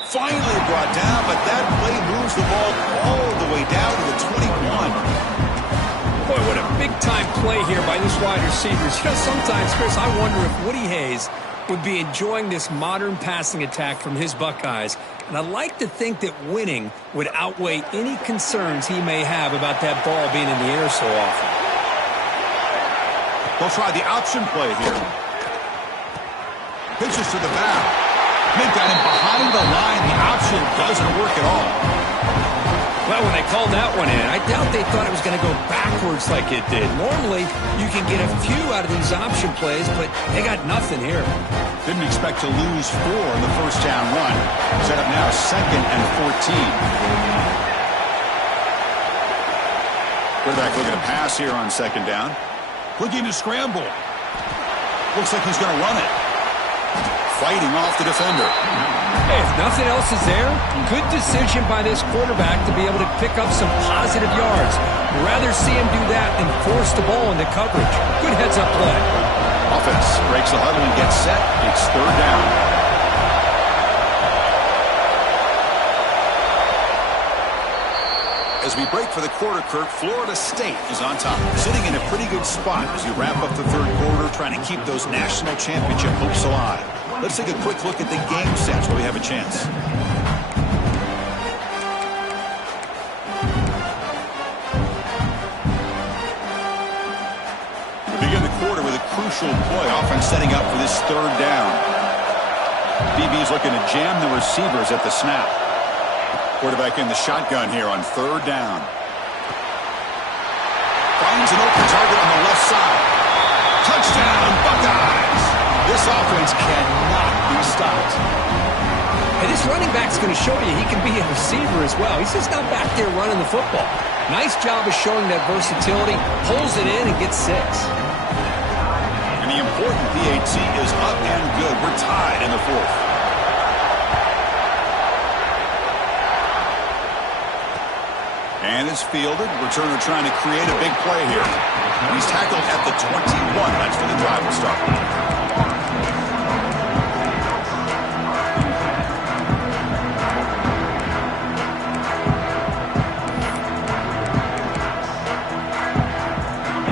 Finally brought down, but that play moves the ball all the way down to the 21. Boy, what a big-time play here by this wide receivers. You know, sometimes, Chris, I wonder if Woody Hayes would be enjoying this modern passing attack from his Buckeyes. And I'd like to think that winning would outweigh any concerns he may have about that ball being in the air so often. They'll try the option play here. Pitches to the back. They've got him behind the line. The option doesn't work at all. Well, when they called that one in, I doubt they thought it was going to go backwards like it did. Normally, you can get a few out of these option plays, but they got nothing here. Didn't expect to lose 4 in the first down run. Set up now second and 14. Quarterback looking to pass here on second down. Looking to scramble. Looks like he's going to run it. Fighting off the defender. Hey, if nothing else is there, good decision by this quarterback to be able to pick up some positive yards. I'd rather see him do that than force the ball into coverage. Good heads-up play. Offense breaks the huddle and gets set. It's third down. As we break for the quarter, Kirk, Florida State is on top, sitting in a pretty good spot as you wrap up the third quarter, trying to keep those national championship hopes alive. Let's take a quick look at the game sets where we have a chance. We begin the quarter with a crucial play, offense setting up for this third down. DB's looking to jam the receivers at the snap. Quarterback in the shotgun here on third down. Finds an open target on the left side. Touchdown, Buckeyes! This offense cannot be stopped. Hey, this running back's going to show you he can be a receiver as well. He's just not back there running the football. Nice job of showing that versatility. Pulls it in and gets 6. And the important PAT is up and good. We're tied in the fourth. And it's fielded. Returner trying to create a big play here. He's tackled at the 21. That's where the drive will start.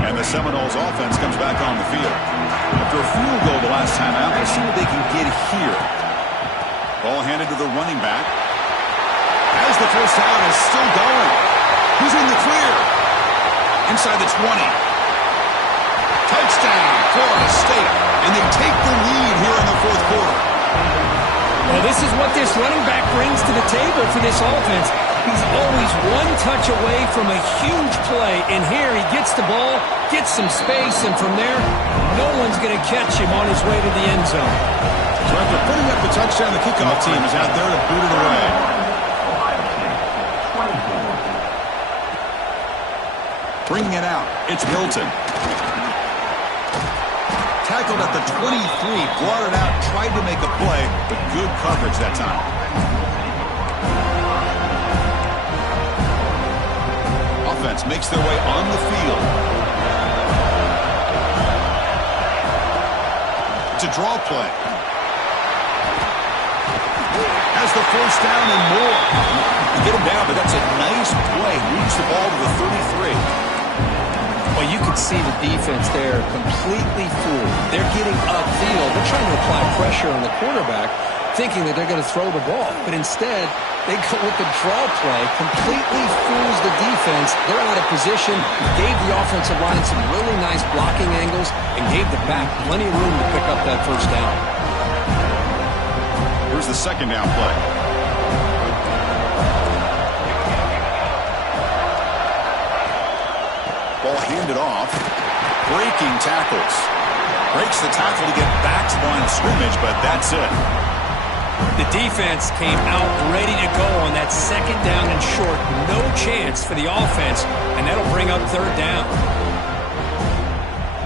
And the Seminoles offense comes back on the field. After a field goal the last time out, let's see what they can get here. Ball handed to the running back. As the first down is still going. Who's in the clear? Inside the 20. Touchdown, Florida State. And they take the lead here in the fourth quarter. Well, this is what this running back brings to the table for this offense. He's always one touch away from a huge play. And here he gets the ball, gets some space, and from there, no one's going to catch him on his way to the end zone. So after putting up the touchdown, the kickoff team is out there to boot it away. Bringing it out, it's Milton. Tackled at the 23, brought it out, tried to make a play, but good coverage that time. Offense makes their way on the field. It's a draw play. Has the first down and more. You get him down, but that's a nice play. Moves the ball to the 33. Well, you could see the defense there completely fooled. They're getting upfield. They're trying to apply pressure on the quarterback, thinking that they're going to throw the ball. But instead, they go with the draw play, completely fools the defense. They're out of position, gave the offensive line some really nice blocking angles, and gave the back plenty of room to pick up that first down. Here's the second down play. Ball handed off. Breaking tackles. Breaks the tackle to get back to the line of scrimmage, but that's it. The defense came out ready to go on that second down and short. No chance for the offense, and that'll bring up third down.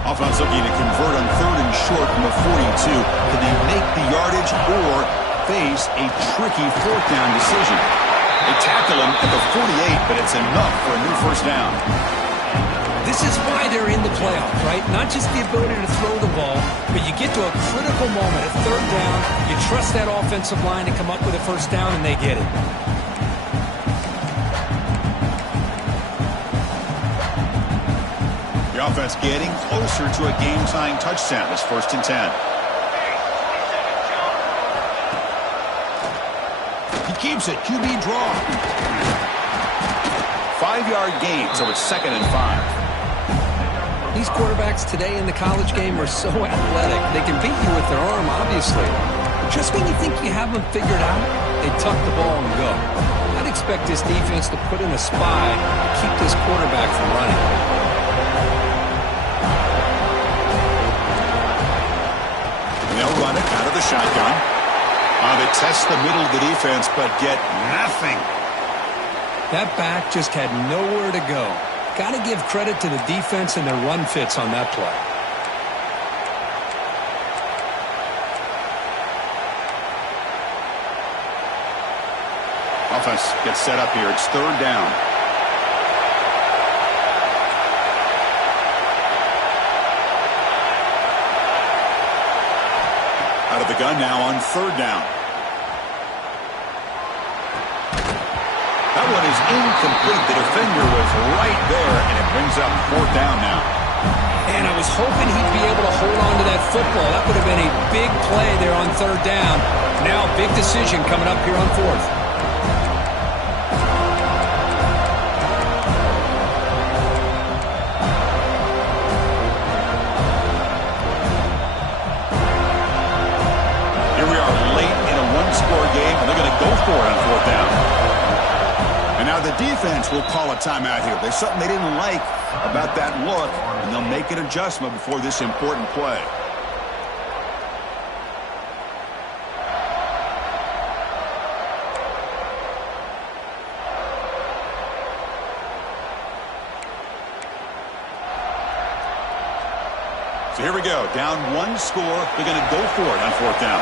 Offense looking to convert on third and short from the 42. Can they make the yardage or face a tricky fourth down decision? They tackle him at the 48, but it's enough for a new first down. This is why they're in the playoff, right? Not just the ability to throw the ball, but you get to a critical moment at third down. You trust that offensive line to come up with a first down, and they get it. The offense getting closer to a game-tying touchdown. It's 1st and 10. He keeps it. QB draw. 5-yard gain, so it's 2nd and 5. These quarterbacks today in the college game are so athletic. They can beat you with their arm, obviously. But just when you think you have them figured out, they tuck the ball and go. I'd expect this defense to put in a spy to keep this quarterback from running. And they'll run it out of the shotgun. They test the middle of the defense, but get nothing. That back just had nowhere to go. Got to give credit to the defense and their run fits on that play. offense gets set up here. It's third down. Out of the gun now on third down. That one is incomplete. The defender was right there, and it brings up fourth down now. And I was hoping he'd be able to hold on to that football. That would have been a big play there on third down. Now, big decision coming up here on fourth. Here we are late in a one-score game, and they're going to go for it on fourth down. And now the defense will call a timeout here. There's something they didn't like about that look, and they'll make an adjustment before this important play. So here we go. Down one score. They're going to go for it on fourth down.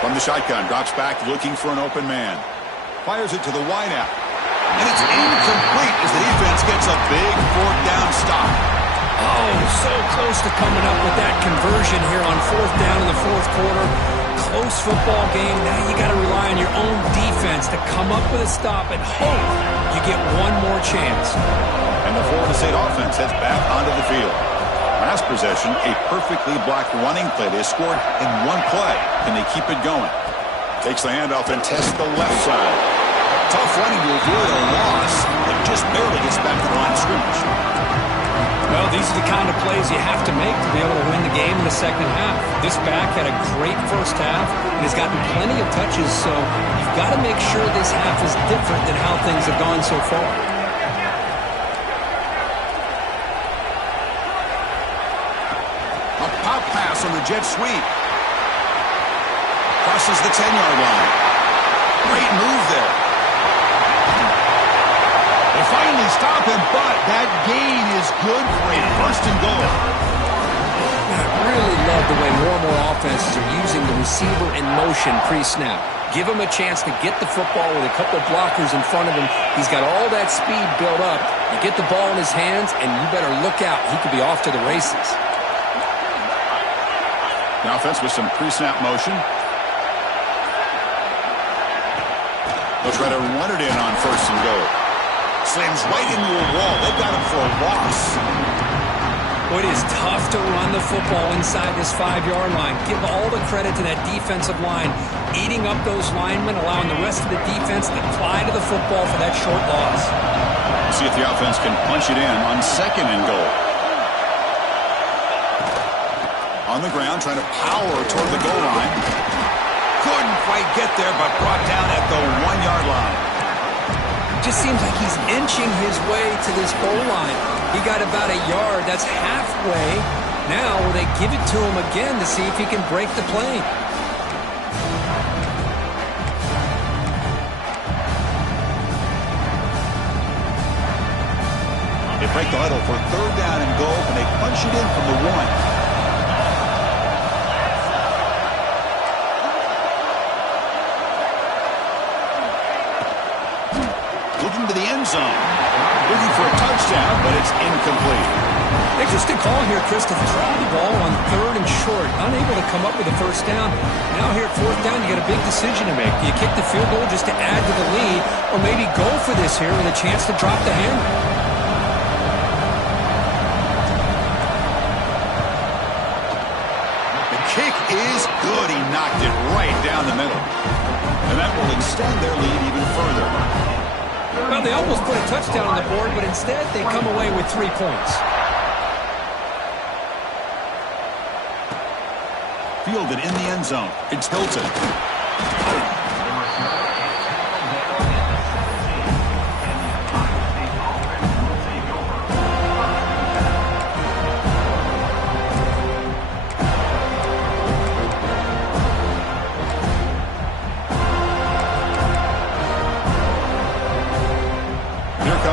From the shotgun, drops back looking for an open man. Fires it to the wideout. And it's incomplete as the defense gets a big fourth down stop. Oh, so close to coming up with that conversion here on fourth down in the fourth quarter. Close football game. Now you got to rely on your own defense to come up with a stop and hope you get one more chance. And the Florida State offense heads back onto the field. Last possession, a perfectly blocked running play. They scored in one play. Can they keep it going? Takes the handoff and tests the left side. Tough running to avoid a loss. It just barely gets back to the line of scrimmage. Well, these are the kind of plays you have to make to be able to win the game in the second half. This back had a great first half and has gotten plenty of touches, so you've got to make sure this half is different than how things have gone so far. A pop pass on the jet sweep. Crosses the 10-yard line. Great move there. They finally stop him, but that gain is good for a first and goal. I really love the way more and more offenses are using the receiver in motion pre-snap. Give him a chance to get the football with a couple of blockers in front of him. He's got all that speed built up. You get the ball in his hands, and you better look out. He could be off to the races. The offense with some pre-snap motion. They'll try to run it in on first and goal. Slams right into a wall. They got him for a loss. Well, it is tough to run the football inside this 5-yard line. Give all the credit to that defensive line, eating up those linemen, allowing the rest of the defense to fly to the football for that short loss. We'll see if the offense can punch it in on second and goal. On the ground, trying to power toward the goal line. Couldn't quite get there, but brought down at the 1-yard line. Just seems like he's inching his way to this goal line. He got about a yard. That's halfway. Now will they give it to him again to see if he can break the plane? They break the huddle for third down and goal, and they punch it in from the 1. Looking to the end zone. Looking for a touchdown, but it's incomplete. Interesting call here, Chris, to throw the ball on third and short. Unable to come up with a first down. Now here at fourth down, you got a big decision to make. Do you kick the field goal just to add to the lead, or maybe go for this here with a chance to drop the hammer? The kick is good. He knocked it right down the middle. And that will extend their lead even further. Well, they almost put a touchdown on the board, but instead they come away with 3 points. Fielded in the end zone. It's Hilton.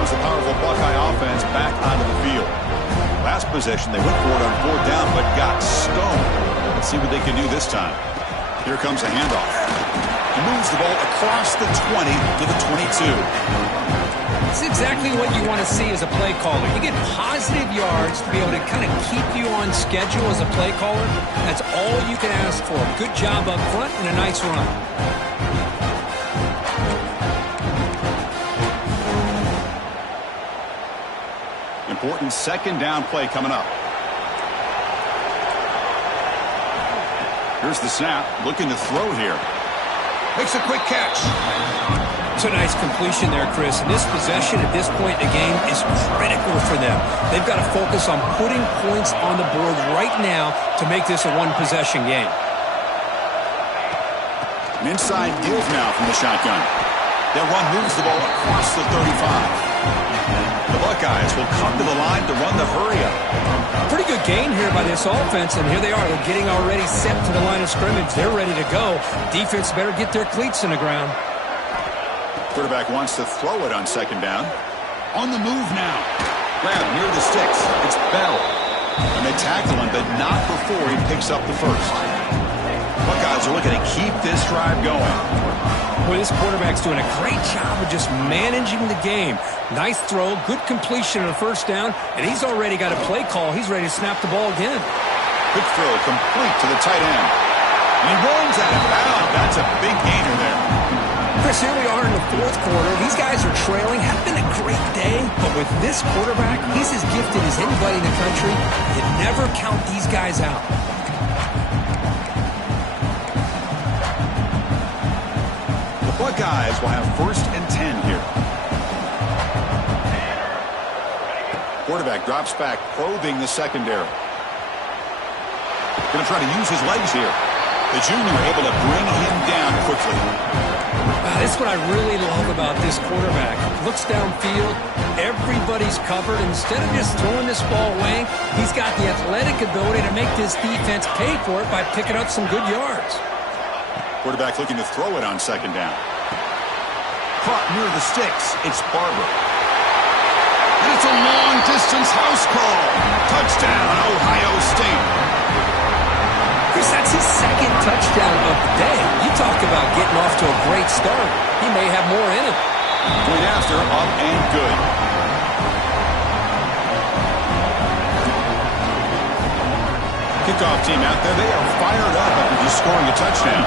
The powerful Buckeye offense back onto the field. Last possession, they went for it on fourth down, but got stoned. Let's see what they can do this time. Here comes a handoff. Moves the ball across the 20 to the 22. It's exactly what you want to see as a play caller. You get positive yards to be able to kind of keep you on schedule as a play caller. That's all you can ask for. Good job up front and a nice run. Important second down play coming up. Here's the snap. Looking to throw here. Makes a quick catch. It's a nice completion there, Chris. And this possession at this point in the game is critical for them. They've got to focus on putting points on the board right now to make this a one-possession game. An inside give now from the shotgun. That run moves the ball across the 35. The Buckeyes will come to the line to run the hurry-up. Pretty good gain here by this offense, and here they are. They're getting already set to the line of scrimmage. They're ready to go. Defense better get their cleats in the ground. Quarterback wants to throw it on second down. On the move now. Grab near the sticks. It's Bell. And they tackle him, but not before he picks up the first. Buckeyes are looking to keep this drive going. Boy, this quarterback's doing a great job of just managing the game. Nice throw, good completion on the first down, and he's already got a play call. He's ready to snap the ball again. Quick throw complete to the tight end. And he runs out of bounds. That's a big gainer there. Chris, here we are in the fourth quarter. These guys are trailing. Hadn't been a great day, but with this quarterback, he's as gifted as anybody in the country. You never count these guys out. The Buckeyes will have 1st and 10 here. Quarterback drops back, probing the secondary. Going to try to use his legs here. The junior able to bring him down quickly. This is what I really love about this quarterback. Looks downfield, everybody's covered. Instead of just throwing this ball away, he's got the athletic ability to make this defense pay for it by picking up some good yards. Quarterback looking to throw it on second down. Caught near the sticks. It's Barber. And it's a long-distance house call. Touchdown, Ohio State. Chris, that's his second touchdown of the day. You talk about getting off to a great start. He may have more in him. Point after, up and good. Kickoff team out there. They are fired up after just scoring a touchdown.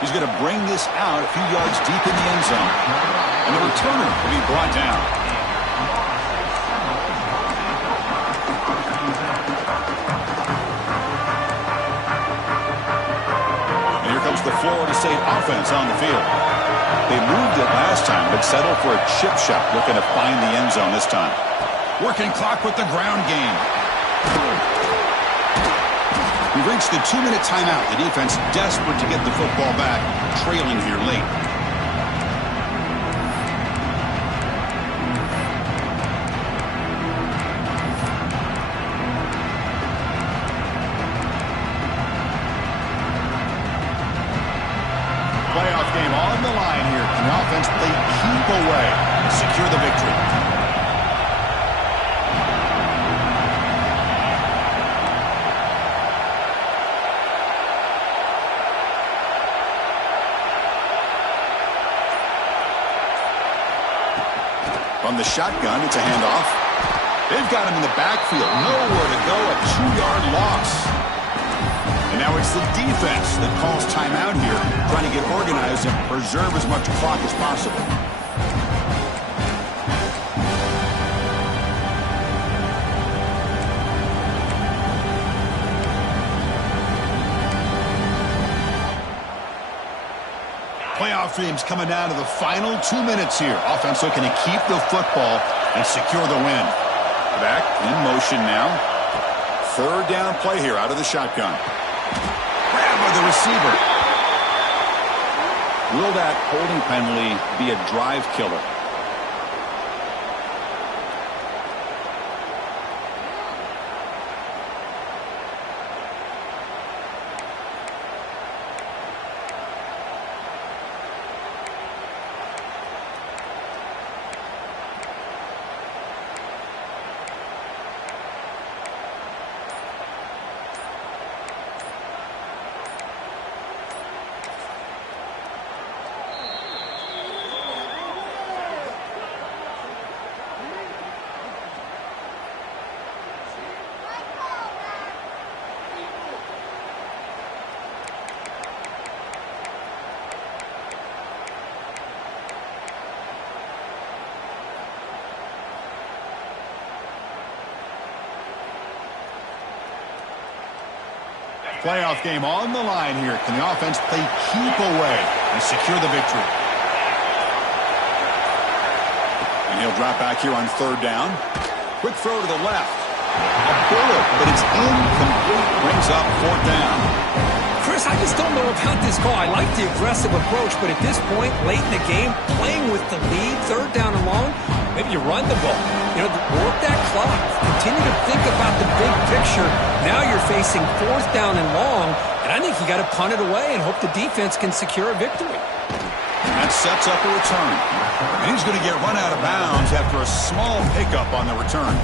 He's going to bring this out a few yards deep in the end zone. And the returner will be brought down. The Florida State offense on the field. They moved it last time, but settled for a chip shot, looking to find the end zone this time. Working clock with the ground game. We've reached the 2-minute timeout. The defense desperate to get the football back, trailing here late. Playoff game on the line here. Can the offense play keep away, secure the victory? From the shotgun, it's a handoff. They've got him in the backfield. Nowhere to go, a 2-yard loss. And now it's the defense that calls timeout here, trying to get organized and preserve as much clock as possible. Playoff teams coming down to the final 2 minutes here. Offense looking to keep the football and secure the win. Back in motion now. 3rd down play here out of the shotgun. Grab by the receiver. Will that holding penalty be a drive killer? Playoff game on the line here. Can the offense play keep away and secure the victory? And he'll drop back here on third down. Quick throw to the left. A bullet, but it's incomplete. Brings up fourth down. Chris, I just don't know about this call. I like the aggressive approach, but at this point, late in the game, playing with the lead, third down and long, maybe you run the ball. You know, work that clock. Continue to think about the big picture. Now you're facing fourth down and long, and I think you got to punt it away and hope the defense can secure a victory. That sets up a return. And he's going to get run out of bounds after a small pickup on the return.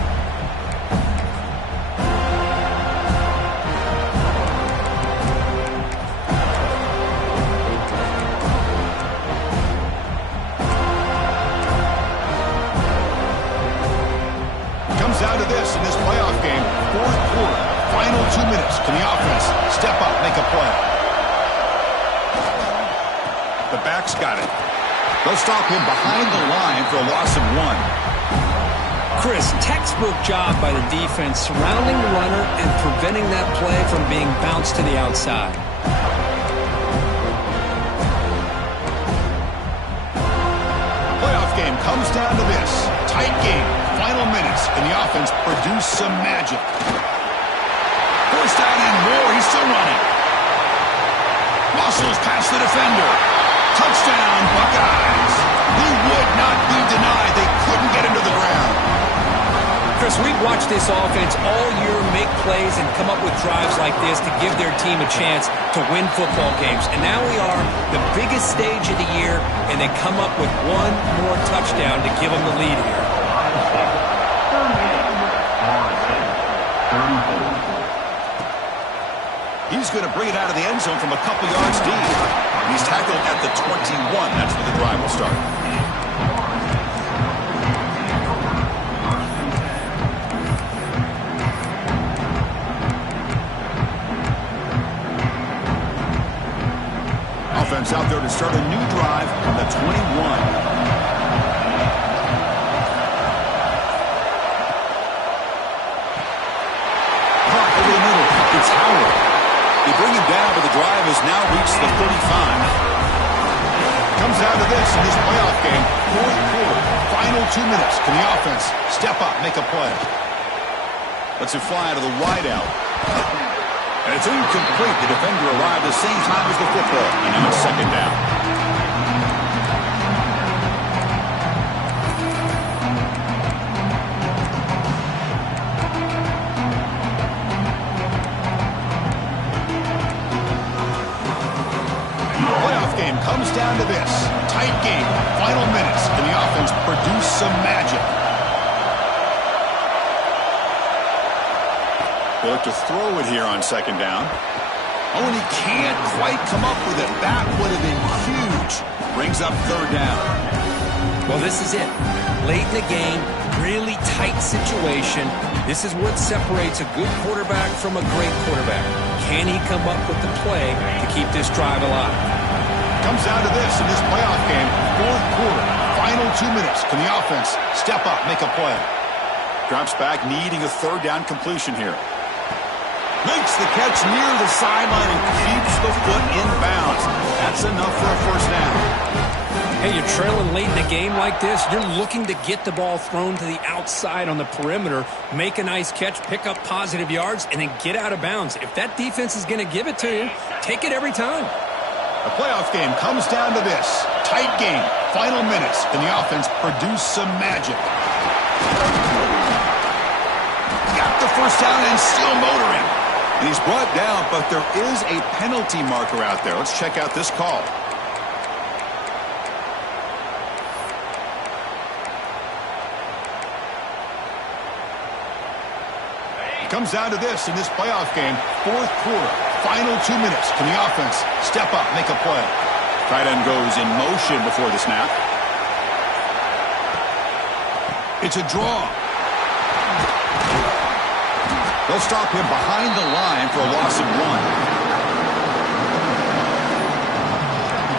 Down to this in this playoff game, fourth quarter, final 2 minutes. Can the offense step up, make a play? The back's got it. They'll stop him behind the line for a loss of 1. Chris, textbook job by the defense surrounding the runner and preventing that play from being bounced to the outside. Playoff game comes down to this. Tight game. Final minutes, and the offense produce some magic. First down and more. He's still running. Muscles past the defender. Touchdown, Buckeyes. He would not be denied. They couldn't get him to the ground. Chris, we've watched this offense all year make plays and come up with drives like this to give their team a chance to win football games. And now we are the biggest stage of the year, and they come up with one more touchdown to give them the lead here. He's going to bring it out of the end zone from a couple yards deep. And he's tackled at the 21. That's where the drive will start. Offense out there to start a new drive on the 21. It's Howard. They bring him down, but the drive has now reached the 35. Comes down to this in this playoff game. Fourth quarter, final 2 minutes. Can the offense step up, make a play? Lets it fly out of the wideout. And it's incomplete. The defender arrived at the same time as the football. And now it's second down. Comes down to this. Tight game. Final minutes. Can the offense produce some magic? They look to throw it here on second down. Oh, and he can't quite come up with it. That would have been huge. Brings up third down. Well, this is it. Late in the game, really tight situation. This is what separates a good quarterback from a great quarterback. Can he come up with the play to keep this drive alive? Comes down to this in this playoff game. Fourth quarter, final 2 minutes. Can the offense step up, make a play? Drops back, needing a third down completion here. Makes the catch near the sideline and keeps the foot in bounds. That's enough for a first down. Hey, you're trailing late in the game like this. You're looking to get the ball thrown to the outside on the perimeter, make a nice catch, pick up positive yards, and then get out of bounds. If that defense is going to give it to you, take it every time. The playoff game comes down to this. Tight game. Final minutes. Can the offense produce some magic? Got the first down and still motoring. And he's brought down, but there is a penalty marker out there. Let's check out this call. It comes down to this in this playoff game. Fourth quarter. Final 2 minutes. Can the offense step up, make a play? Tight end goes in motion before the snap. It's a draw. They'll stop him behind the line for a loss of 1.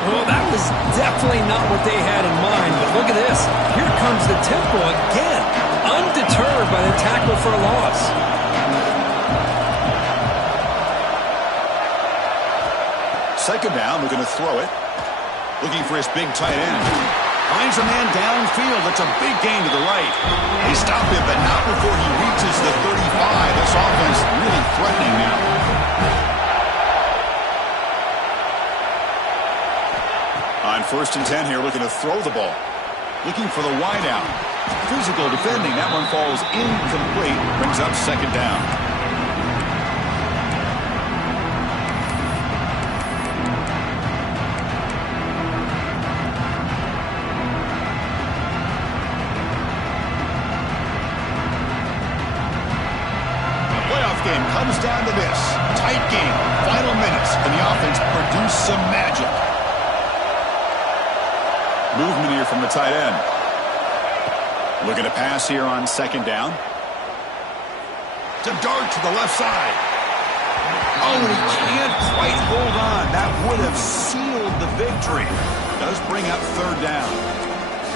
Well, that was definitely not what they had in mind, but look at this. Here comes the tempo again. Undeterred by the tackle for a loss. second down, looking to throw it. Looking for his big tight end. Finds a man downfield. That's a big gain to the right. They stop him, but not before he reaches the 35. This offense really threatening now. On 1st and 10 here, looking to throw the ball. Looking for the wide out. Physical defending. That one falls incomplete. Brings up second down. The playoff game comes down to this. Tight game. Final minutes. And the offense produced some magic. Movement here from the tight end. Looking to pass here on second down. To dart to the left side. Oh, and he can't quite hold on. That would have sealed the victory. Does bring up third down.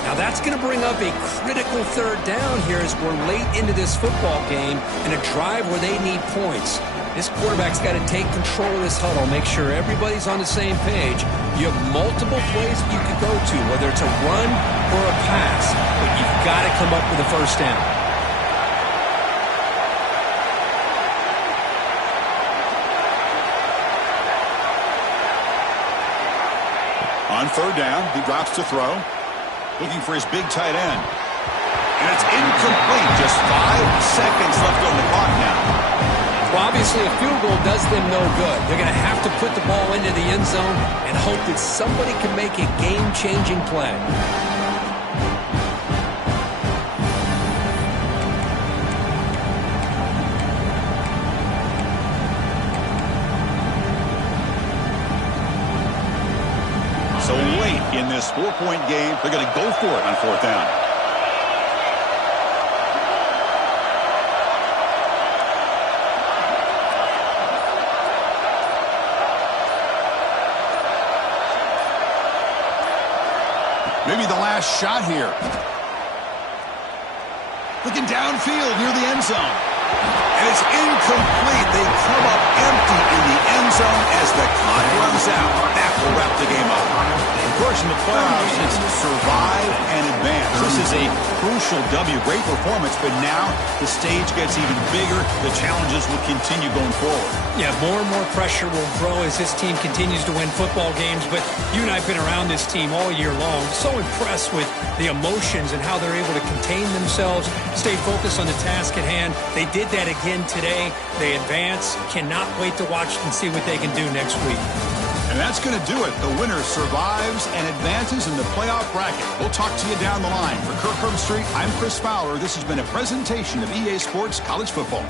Now that's going to bring up a critical third down here as we're late into this football game in a drive where they need points. This quarterback's got to take control of this huddle, make sure everybody's on the same page. You have multiple plays you could go to, whether it's a run or a pass, but you've got to come up with a first down. On third down, he drops to throw. Looking for his big tight end. And it's incomplete. Just 5 seconds left on the clock now. Well, obviously, a field goal does them no good. They're going to have to put the ball into the end zone and hope that somebody can make a game-changing play. So late in this 4-point game, they're going to go for it on 4th down. Maybe the last shot here. Looking downfield near the end zone. And it's incomplete. They come up empty in the end zone as the clock runs out. That will wrap the game up. Of course, in the playoffs, it's survive and advance. This is a crucial W. Great performance, but now the stage gets even bigger. The challenges will continue going forward. Yeah, more and more pressure will grow as this team continues to win football games. But you and I have been around this team all year long. So impressed with the emotions and how they're able to contain themselves, stay focused on the task at hand. They did that again today. They advance. Cannot wait to watch and see what they can do next week. And that's going to do it. The winner survives and advances in the playoff bracket. We'll talk to you down the line. For Kirk Herbstreit, I'm Chris Fowler. This has been a presentation of EA Sports College Football.